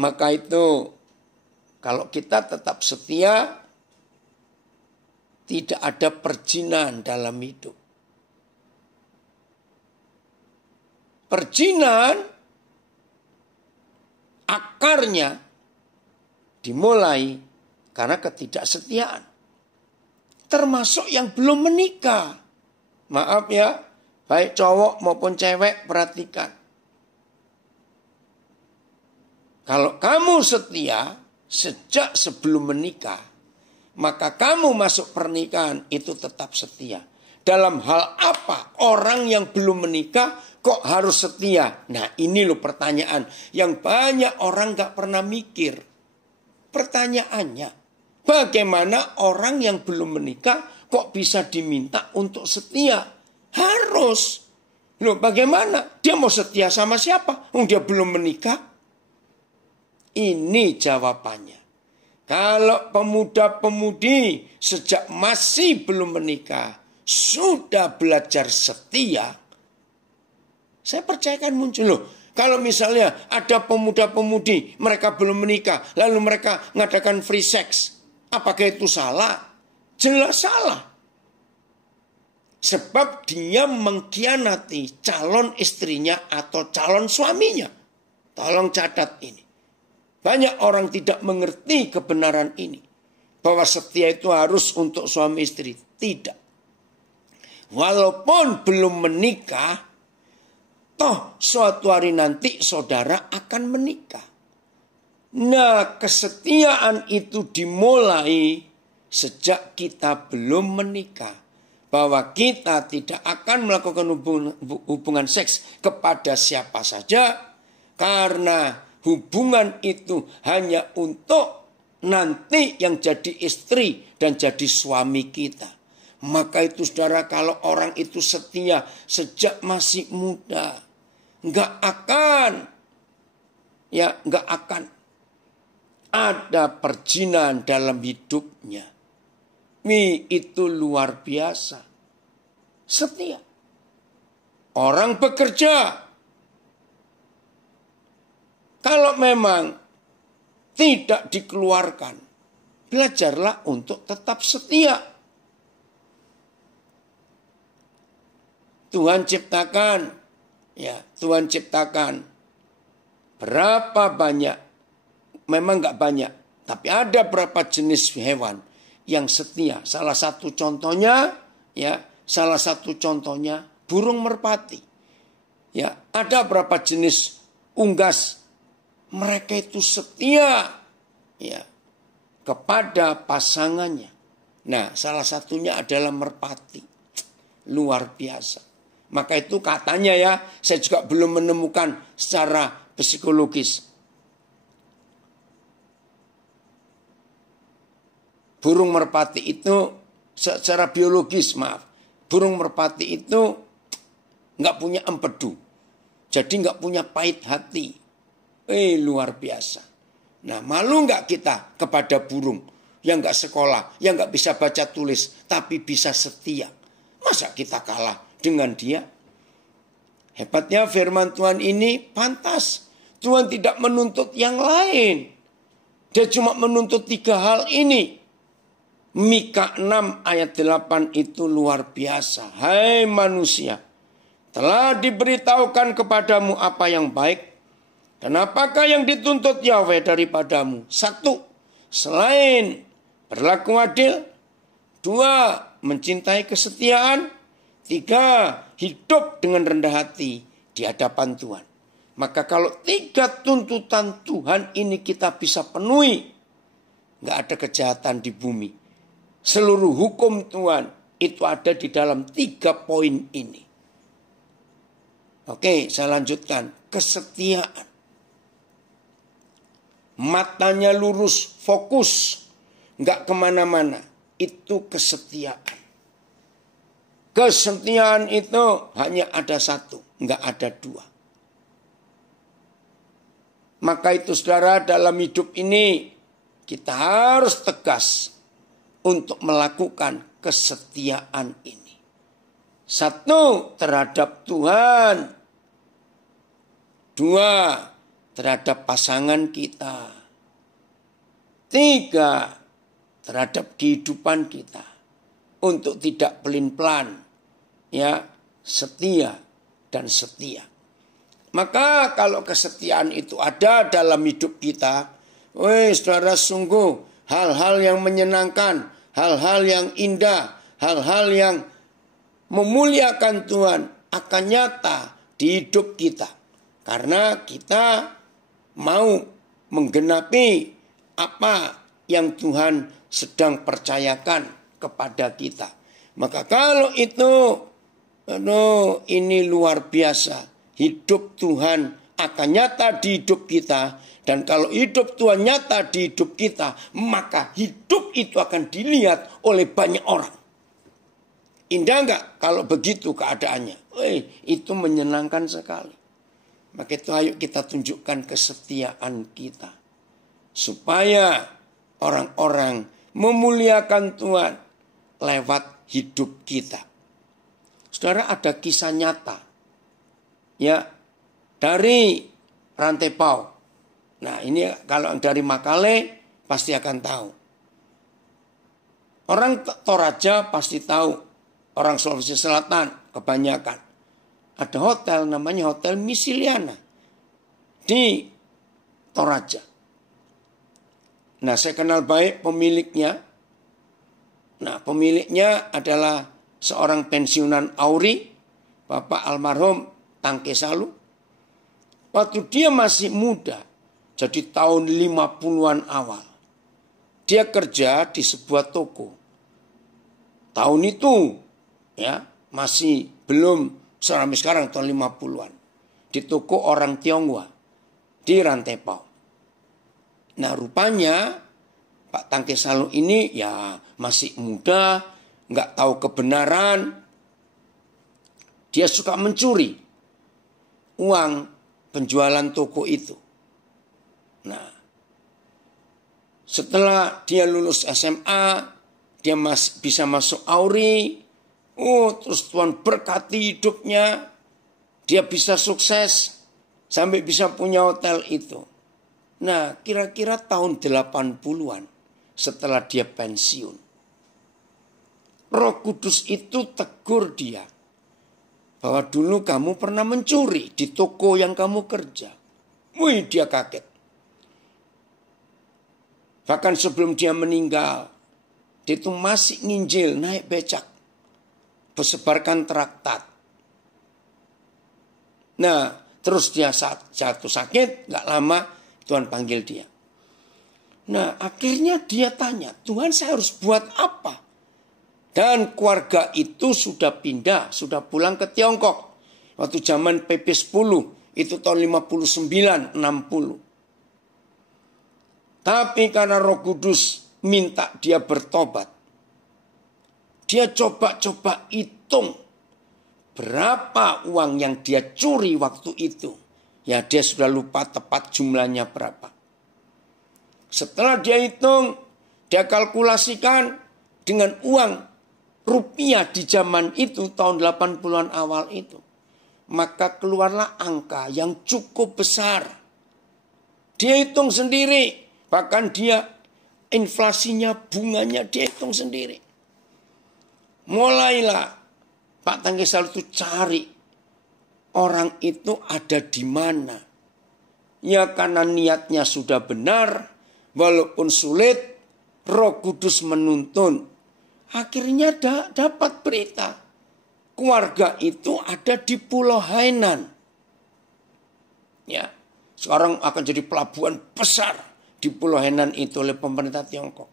Maka itu Kalau kita tetap setia, tidak ada perjinan dalam hidup. Perjinan akarnya dimulai karena ketidaksetiaan. Termasuk yang belum menikah. Maaf ya, baik cowok maupun cewek, perhatikan. Kalau kamu setia sejak sebelum menikah, maka kamu masuk pernikahan itu tetap setia. Dalam hal apa orang yang belum menikah kok harus setia? Nah ini loh pertanyaan yang banyak orang gak pernah mikir. Pertanyaannya, bagaimana orang yang belum menikah kok bisa diminta untuk setia? Harus. Loh bagaimana? Dia mau setia sama siapa? Dia belum menikah. Ini jawabannya. Kalau pemuda-pemudi sejak masih belum menikah sudah belajar setia, saya percayakan muncul. Loh, kalau misalnya ada pemuda-pemudi mereka belum menikah, lalu mereka ngadakan free sex, apakah itu salah? Jelas salah. Sebab dia mengkhianati calon istrinya atau calon suaminya. Tolong catat ini. Banyak orang tidak mengerti kebenaran ini. Bahwa setia itu harus untuk suami istri. Tidak. Walaupun belum menikah, toh suatu hari nanti saudara akan menikah. Nah, kesetiaan itu dimulai sejak kita belum menikah. Bahwa kita tidak akan melakukan hubungan seks kepada siapa saja. Karena hubungan itu hanya untuk nanti yang jadi istri dan jadi suami kita. Maka itu saudara, kalau orang itu setia sejak masih muda, nggak akan ada perjinan dalam hidupnya. Itu luar biasa. Setia. Orang bekerja. Kalau memang tidak dikeluarkan, belajarlah untuk tetap setia. Tuhan ciptakan berapa banyak, memang nggak banyak, tapi ada berapa jenis hewan yang setia. Salah satu contohnya burung merpati. Ya, ada berapa jenis unggas. Mereka itu setia kepada pasangannya. Nah, salah satunya adalah merpati. Luar biasa. Maka itu katanya saya juga belum menemukan secara psikologis. Burung merpati itu secara biologis, burung merpati itu nggak punya empedu. Jadi nggak punya pahit hati. Luar biasa. Nah, malu nggak kita kepada burung yang nggak sekolah, yang nggak bisa baca tulis, tapi bisa setia? Masa kita kalah dengan dia? Hebatnya firman Tuhan ini pantas. Tuhan tidak menuntut yang lain. Dia cuma menuntut 3 hal ini. Mika 6 ayat 8 itu luar biasa. Hai manusia, telah diberitahukan kepadamu apa yang baik. Dan apakah yang dituntut Yahweh daripadamu? 1, selain berlaku adil. 2, mencintai kesetiaan. 3, hidup dengan rendah hati di hadapan Tuhan. Maka kalau 3 tuntutan Tuhan ini kita bisa penuhi, nggak ada kejahatan di bumi. Seluruh hukum Tuhan itu ada di dalam 3 poin ini. Oke, saya lanjutkan. Kesetiaan. Matanya lurus, fokus, nggak kemana-mana. Itu kesetiaan. Kesetiaan itu hanya ada 1, nggak ada 2. Maka itu saudara, dalam hidup ini kita harus tegas untuk melakukan kesetiaan ini. 1, terhadap Tuhan. 2, terhadap pasangan kita. Ketiga, terhadap kehidupan kita untuk tidak pelin-pelan, ya, setia dan setia. Maka kalau kesetiaan itu ada dalam hidup kita, saudara, sungguh hal-hal yang menyenangkan, hal-hal yang indah, hal-hal yang memuliakan Tuhan akan nyata di hidup kita. Karena kita mau menggenapi apa yang Tuhan sedang percayakan kepada kita. Maka kalau itu, ini luar biasa. Hidup Tuhan akan nyata di hidup kita. Dan kalau hidup Tuhan nyata di hidup kita, maka hidup itu akan dilihat oleh banyak orang. Indah enggak kalau begitu keadaannya? Itu menyenangkan sekali. Maka itu ayo kita tunjukkan kesetiaan kita. Supaya orang-orang memuliakan Tuhan lewat hidup kita. Saudara, ada kisah nyata, ya, dari Rantai Pau. Nah, ini kalau dari Makale pasti akan tahu. Orang Toraja pasti tahu. Orang Sulawesi Selatan kebanyakan. Ada hotel namanya Hotel Misiliana di Toraja. Nah, saya kenal baik pemiliknya. Nah, pemiliknya adalah seorang pensiunan Auri, Bapak almarhum Tangke Salu. Waktu dia masih muda, jadi tahun 50-an awal, dia kerja di sebuah toko. Tahun itu, ya, masih belum sampai sekarang tahun 50-an. Di toko orang Tionghoa di Rantai Pau. Nah, rupanya Pak Tangke Salu ini ya masih muda, nggak tahu kebenaran. Dia suka mencuri uang penjualan toko itu. Nah, setelah dia lulus SMA, dia bisa masuk Auri. Terus Tuhan berkati hidupnya. Dia bisa sukses sampai bisa punya hotel itu. Nah, kira-kira tahun 80-an setelah dia pensiun, Roh Kudus itu tegur dia bahwa dulu kamu pernah mencuri di toko yang kamu kerja. Dia kaget. Bahkan sebelum dia meninggal, dia itu masih nginjil, naik becak, bersebarkan traktat. Nah, terus dia jatuh sakit, gak lama Tuhan panggil dia. Nah, akhirnya dia tanya, Tuhan, saya harus buat apa? Dan keluarga itu sudah pindah, sudah pulang ke Tiongkok. Waktu zaman PP 10, itu tahun 59, 60. Tapi karena Roh Kudus minta dia bertobat, dia coba-coba hitung berapa uang yang dia curi waktu itu. Ya, dia sudah lupa tepat jumlahnya berapa. Setelah dia hitung, dia kalkulasikan dengan uang rupiah di zaman itu, tahun 80-an awal itu. Maka keluarlah angka yang cukup besar. Dia hitung sendiri. Bahkan dia inflasinya, bunganya dia hitung sendiri. Mulailah Pak Tangke Salu itu cari orang itu ada di mana. Ya, karena niatnya sudah benar. Walaupun sulit, Roh Kudus menuntun. Akhirnya dapat berita. Keluarga itu ada di Pulau Hainan. Ya, sekarang akan jadi pelabuhan besar di Pulau Hainan itu oleh pemerintah Tiongkok.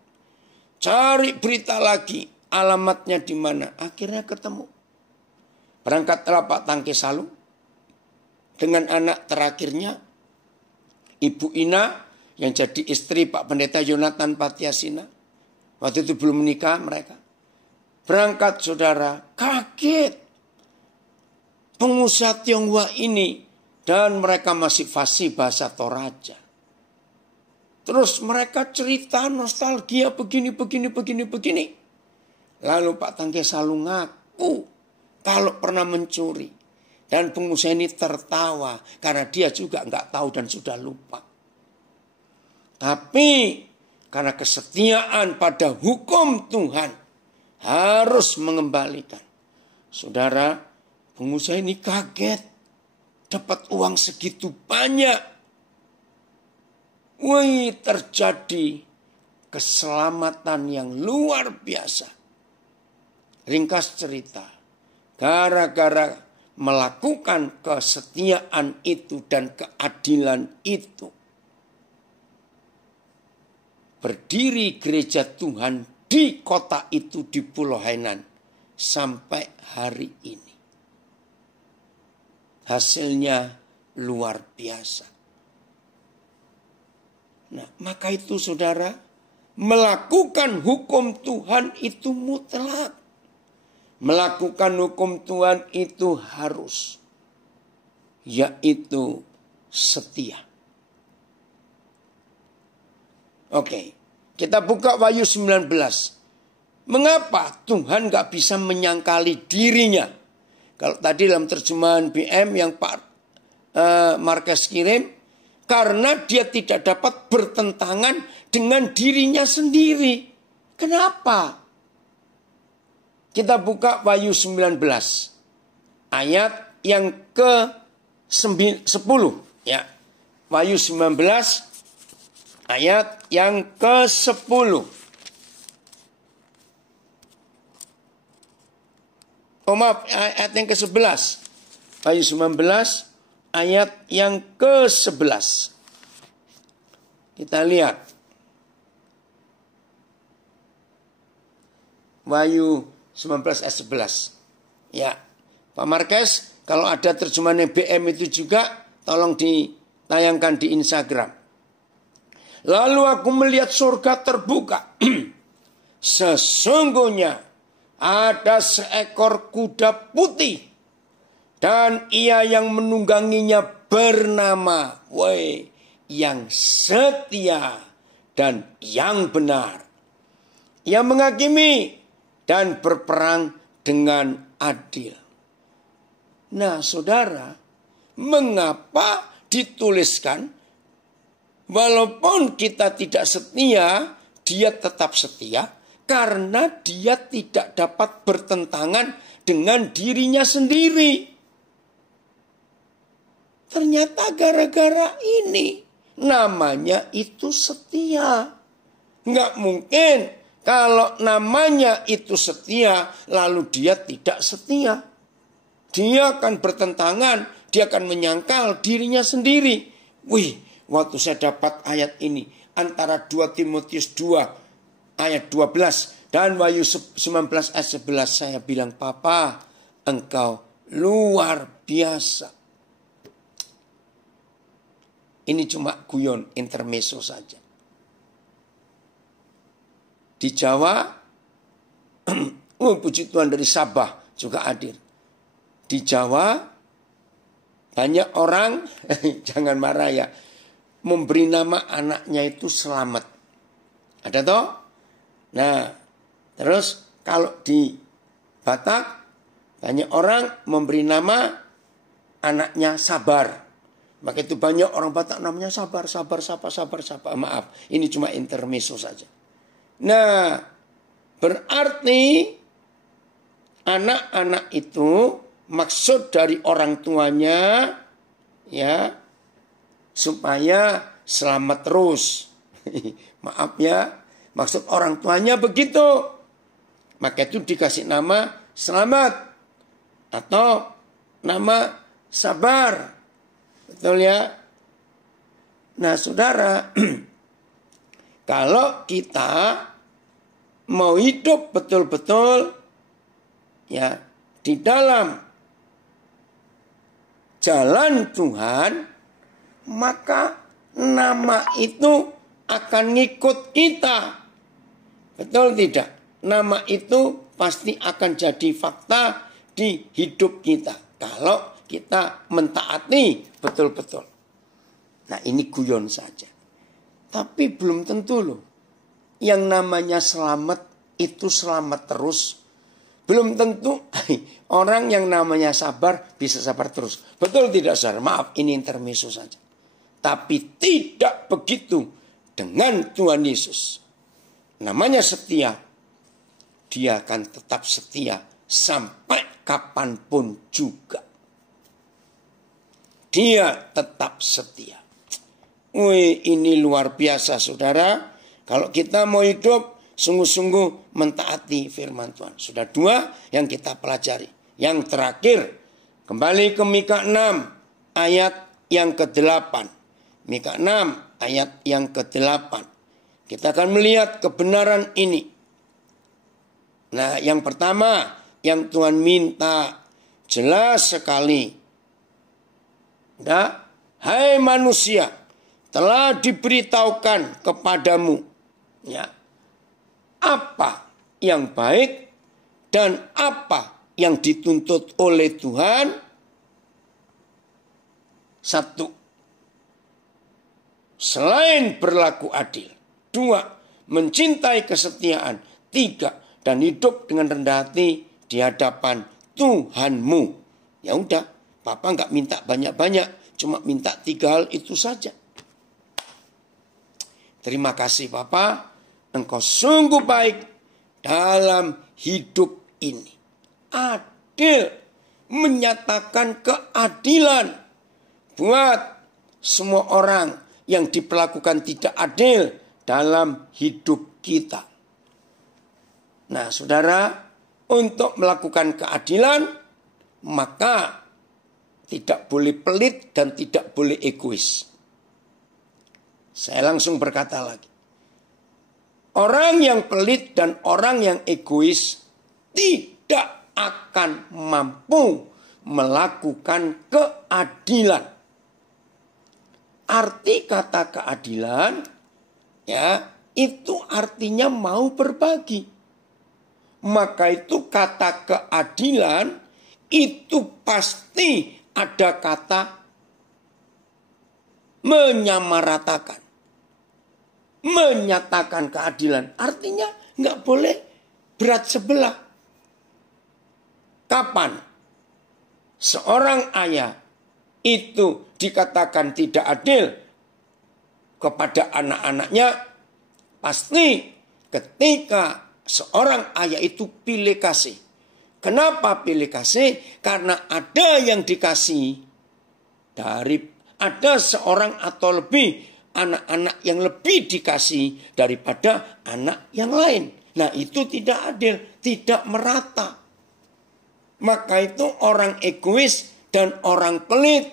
Cari berita lagi, alamatnya di mana. Akhirnya ketemu. Berangkatlah Pak Tangke Salu dengan anak terakhirnya, Ibu Ina, yang jadi istri Pak Pendeta Yonatan Patiasina. Waktu itu belum menikah mereka. Berangkat, saudara, kaget. Pengusaha Tionghoa ini, dan mereka masih fasih bahasa Toraja. Terus mereka cerita nostalgia begini. Lalu Pak Tangke Salu ngaku kalau pernah mencuri. Dan pengusaha ini tertawa karena dia juga nggak tahu dan sudah lupa. Tapi Karena kesetiaan pada hukum Tuhan harus mengembalikan. Saudara, pengusaha ini kaget. Dapat uang segitu banyak. Wih, terjadi keselamatan yang luar biasa. Ringkas cerita. Gara-gara melakukan kesetiaan itu dan keadilan itu, berdiri gereja Tuhan di kota itu di Pulau Hainan sampai hari ini. Hasilnya luar biasa. Nah, maka itu saudara, melakukan hukum Tuhan itu mutlak. Melakukan hukum Tuhan itu harus, yaitu setia. Oke, kita buka Wahyu 19. Mengapa Tuhan gak bisa menyangkali dirinya? Kalau tadi dalam terjemahan BM yang Pak Marques kirim, karena dia tidak dapat bertentangan dengan dirinya sendiri. Kenapa? Kita buka Wahyu 19 ayat yang ke-10 ya. Wahyu 19 ayat yang ke-10. Oh maaf, ayat yang ke-11. Wahyu 19 ayat yang ke-11. Kita lihat. Wahyu 19 ayat 11. Ya, Pak Marques, kalau ada terjemahan BM itu juga tolong ditayangkan di Instagram. Lalu aku melihat surga terbuka. Sesungguhnya ada seekor kuda putih. Dan ia yang menungganginya bernama yang setia dan yang benar. Ia menghakimi dan berperang dengan adil. Nah saudara, mengapa dituliskan walaupun kita tidak setia, dia tetap setia? Karena dia tidak dapat bertentangan dengan dirinya sendiri. Ternyata gara-gara ini namanya itu setia. Nggak mungkin kalau namanya itu setia lalu dia tidak setia. Dia akan bertentangan, dia akan menyangkal dirinya sendiri. Wih, waktu saya dapat ayat ini antara 2 Timotius 2 ayat 12 dan Wahyu 19 ayat 11 saya bilang, Papa, engkau luar biasa. Ini cuma guyon intermezzo saja. Di Jawa, puji Tuhan dari Sabah juga hadir. Di Jawa, banyak orang, jangan marah ya, memberi nama anaknya itu Selamat. Ada toh? Nah, terus kalau di Batak, banyak orang memberi nama anaknya Sabar. Maka itu banyak orang Batak namanya Sabar. Maaf, ini cuma intermezzo saja. Nah, berarti anak-anak itu maksud dari orang tuanya ya supaya selamat terus. Maaf ya, maksud orang tuanya begitu. Maka itu dikasih nama Selamat atau nama Sabar. Betul ya? Nah, saudara, kalau kita mau hidup betul-betul ya di dalam jalan Tuhan, maka nama itu akan ngikut kita. Betul tidak? Nama itu pasti akan jadi fakta di hidup kita kalau kita mentaati betul-betul. Nah, ini guyon saja. Tapi belum tentu loh. Yang namanya selamat itu selamat terus. Belum tentu orang yang namanya sabar bisa sabar terus. Betul tidak, saudara? Maaf, ini intermezzo saja. Tapi tidak begitu dengan Tuhan Yesus. namanya setia, dia akan tetap setia sampai kapanpun juga. Dia tetap setia. Wih, ini luar biasa saudara. Kalau kita mau hidup sungguh-sungguh mentaati firman Tuhan. Sudah 2 yang kita pelajari. Yang terakhir, kembali ke Mika 6 ayat yang ke-8. Mika 6 ayat yang ke-8. Kita akan melihat kebenaran ini. Nah, yang pertama yang Tuhan minta jelas sekali. Nah, hai manusia, telah diberitahukan kepadamu ya, apa yang baik dan apa yang dituntut oleh Tuhan. 1. Selain berlaku adil. 2. Mencintai kesetiaan. 3. Dan hidup dengan rendah hati di hadapan Tuhanmu. Ya udah, Papa nggak minta banyak-banyak, cuma minta 3 hal itu saja. Terima kasih Papa, Engkau sungguh baik dalam hidup ini. Adil, menyatakan keadilan buat semua orang yang diperlakukan tidak adil dalam hidup kita. Nah saudara, untuk melakukan keadilan, maka tidak boleh pelit dan tidak boleh egois. Saya langsung berkata lagi. Orang yang pelit dan orang yang egois tidak akan mampu melakukan keadilan. Arti kata keadilan, ya, itu artinya mau berbagi. Maka itu kata keadilan itu pasti ada kata menyamaratakan. Menyatakan keadilan. Artinya nggak boleh berat sebelah. Kapan seorang ayah itu dikatakan tidak adil kepada anak-anaknya? Pasti ketika seorang ayah itu pilih kasih. Kenapa pilih kasih? Karena ada yang dikasih ada seorang atau lebih anak-anak yang lebih dikasih daripada anak yang lain. Nah itu tidak adil, tidak merata. Maka itu orang egois dan orang pelit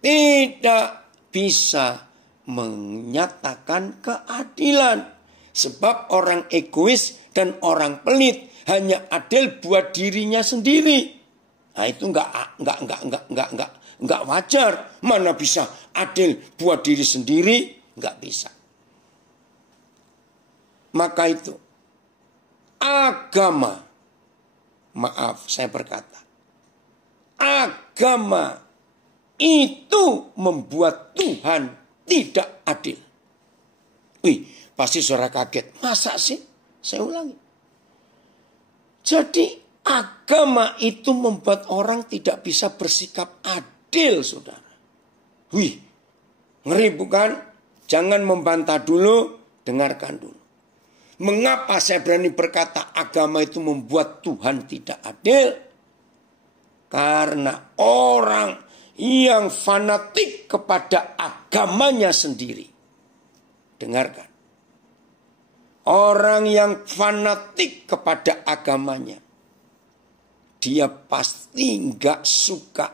tidak bisa menyatakan keadilan. Sebab orang egois dan orang pelit hanya adil buat dirinya sendiri. Nah itu enggak wajar. Mana bisa adil buat diri sendiri? Enggak bisa. Maka itu agama, maaf saya berkata, agama itu membuat Tuhan tidak adil. Wih, pasti saudara kaget. Masa sih? Saya ulangi. Jadi agama itu membuat orang tidak bisa bersikap adil, saudara. Wih, ngeri bukan? Jangan membantah dulu, dengarkan dulu. Mengapa saya berani berkata agama itu membuat Tuhan tidak adil? Karena orang yang fanatik kepada agamanya sendiri. Dengarkan. Orang yang fanatik kepada agamanya, dia pasti nggak suka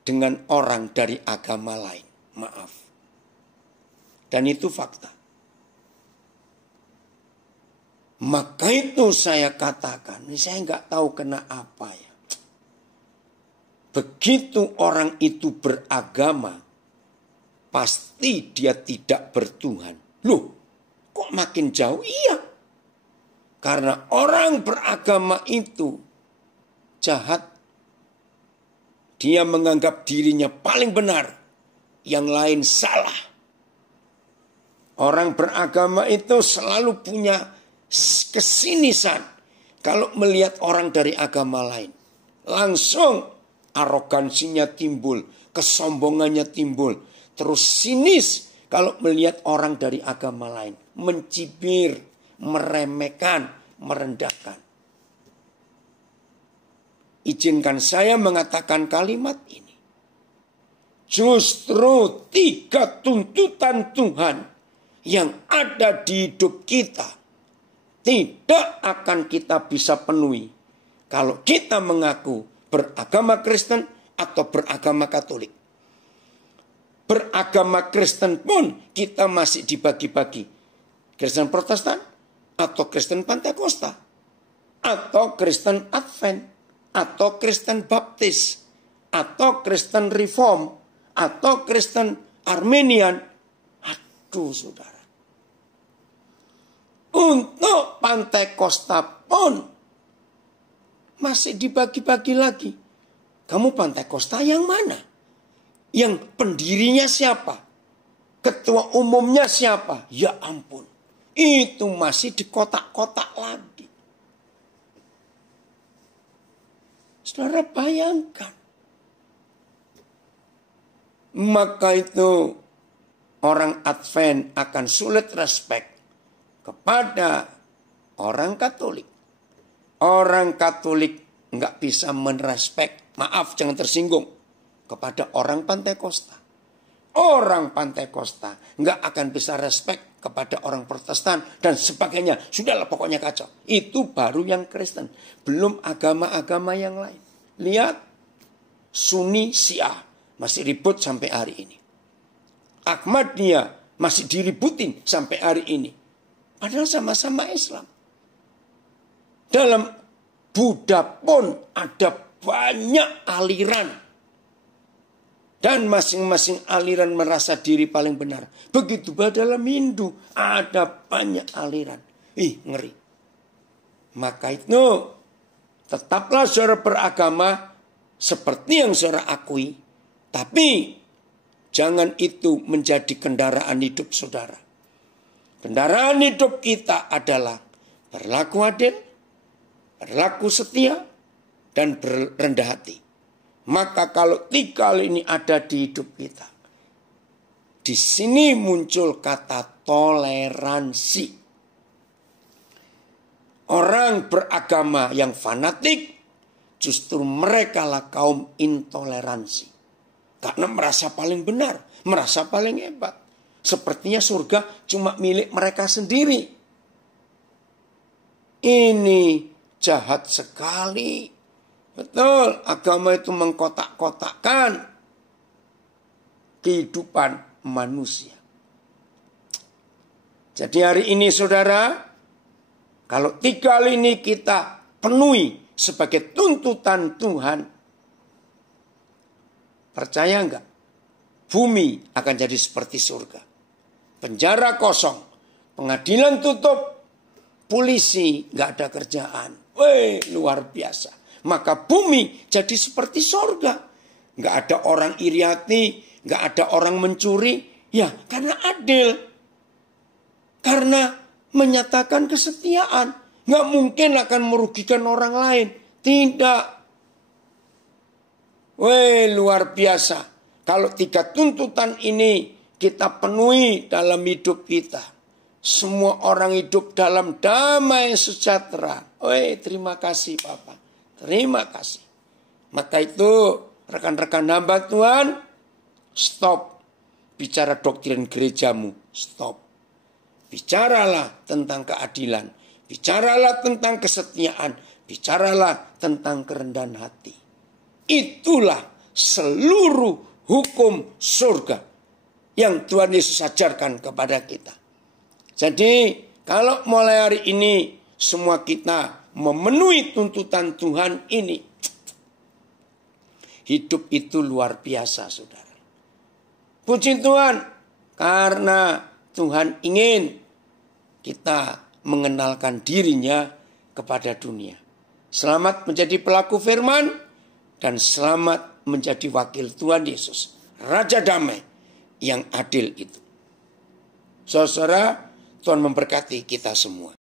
dengan orang dari agama lain. Maaf. Dan itu fakta. Maka itu saya katakan, saya nggak tahu kena apa ya. Begitu orang itu beragama, pasti dia tidak bertuhan. Loh, kok makin jauh? Iya. Karena orang beragama itu jahat. Dia menganggap dirinya paling benar. Yang lain salah. Orang beragama itu selalu punya kesinisan. Kalau melihat orang dari agama lain. Langsung arogansinya timbul. Kesombongannya timbul. Terus sinis kalau melihat orang dari agama lain. Mencibir, meremehkan, merendahkan. Izinkan saya mengatakan kalimat ini. Justru 3 tuntutan Tuhan yang ada di hidup kita tidak akan kita bisa penuhi kalau kita mengaku beragama Kristen atau beragama Katolik. Beragama Kristen pun kita masih dibagi-bagi. Kristen Protestan atau Kristen Pentakosta atau Kristen Advent atau Kristen Baptis atau Kristen Reform atau Kristen Armenian. Aduh saudara. Untuk Pentakosta pun masih dibagi-bagi lagi. Kamu Pentakosta yang mana? Yang pendirinya siapa? Ketua umumnya siapa? Ya ampun. Itu masih di kotak-kotak lagi. Saudara bayangkan. Maka itu orang Advent akan sulit respect kepada orang Katolik. Orang Katolik nggak bisa merespek, maaf jangan tersinggung, kepada orang Pentakosta. Orang Pentakosta nggak akan bisa respek kepada orang Protestan dan sebagainya. Sudahlah pokoknya kacau. Itu baru yang Kristen. Belum agama-agama yang lain. Lihat Sunni Syiah masih ribut sampai hari ini. Ahmadiyah masih diributin sampai hari ini. Padahal sama-sama Islam. Dalam Buddha pun ada banyak aliran. Dan masing-masing aliran merasa diri paling benar. Begitu juga dalam Hindu. Ada banyak aliran. Ngeri. Maka itu tetaplah saudara beragama seperti yang saudara akui. Tapi jangan itu menjadi kendaraan hidup saudara. Kendaraan hidup kita adalah berlaku adil, berlaku setia, dan berendah hati. Maka kalau 3 hal ini ada di hidup kita, di sini muncul kata toleransi. Orang beragama yang fanatik, justru mereka lah kaum intoleransi. Karena merasa paling benar, merasa paling hebat. Sepertinya surga cuma milik mereka sendiri. Ini jahat sekali. Betul, agama itu mengkotak-kotakkan kehidupan manusia. Jadi hari ini saudara, kalau 3 hal ini kita penuhi sebagai tuntutan Tuhan, percaya enggak? Bumi akan jadi seperti surga. Penjara kosong, pengadilan tutup, polisi enggak ada kerjaan. Luar biasa. Maka bumi jadi seperti surga. Enggak ada orang iri hati, enggak ada orang mencuri. Ya, karena adil. Karena menyatakan kesetiaan. Enggak mungkin akan merugikan orang lain. Tidak. Luar biasa. Kalau 3 tuntutan ini kita penuhi dalam hidup kita. Semua orang hidup dalam damai sejahtera. Terima kasih Bapak. Terima kasih. Maka itu rekan-rekan hamba Tuhan, stop bicara doktrin gerejamu, stop. Bicaralah tentang keadilan, bicaralah tentang kesetiaan, bicaralah tentang kerendahan hati. Itulah seluruh hukum surga yang Tuhan Yesus ajarkan kepada kita. Jadi kalau mulai hari ini semua kita memenuhi tuntutan Tuhan ini, hidup itu luar biasa saudara. Puji Tuhan, karena Tuhan ingin kita mengenalkan dirinya kepada dunia. Selamat menjadi pelaku firman dan selamat menjadi wakil Tuhan Yesus, Raja Damai yang adil itu. Saudara, Tuhan memberkati kita semua.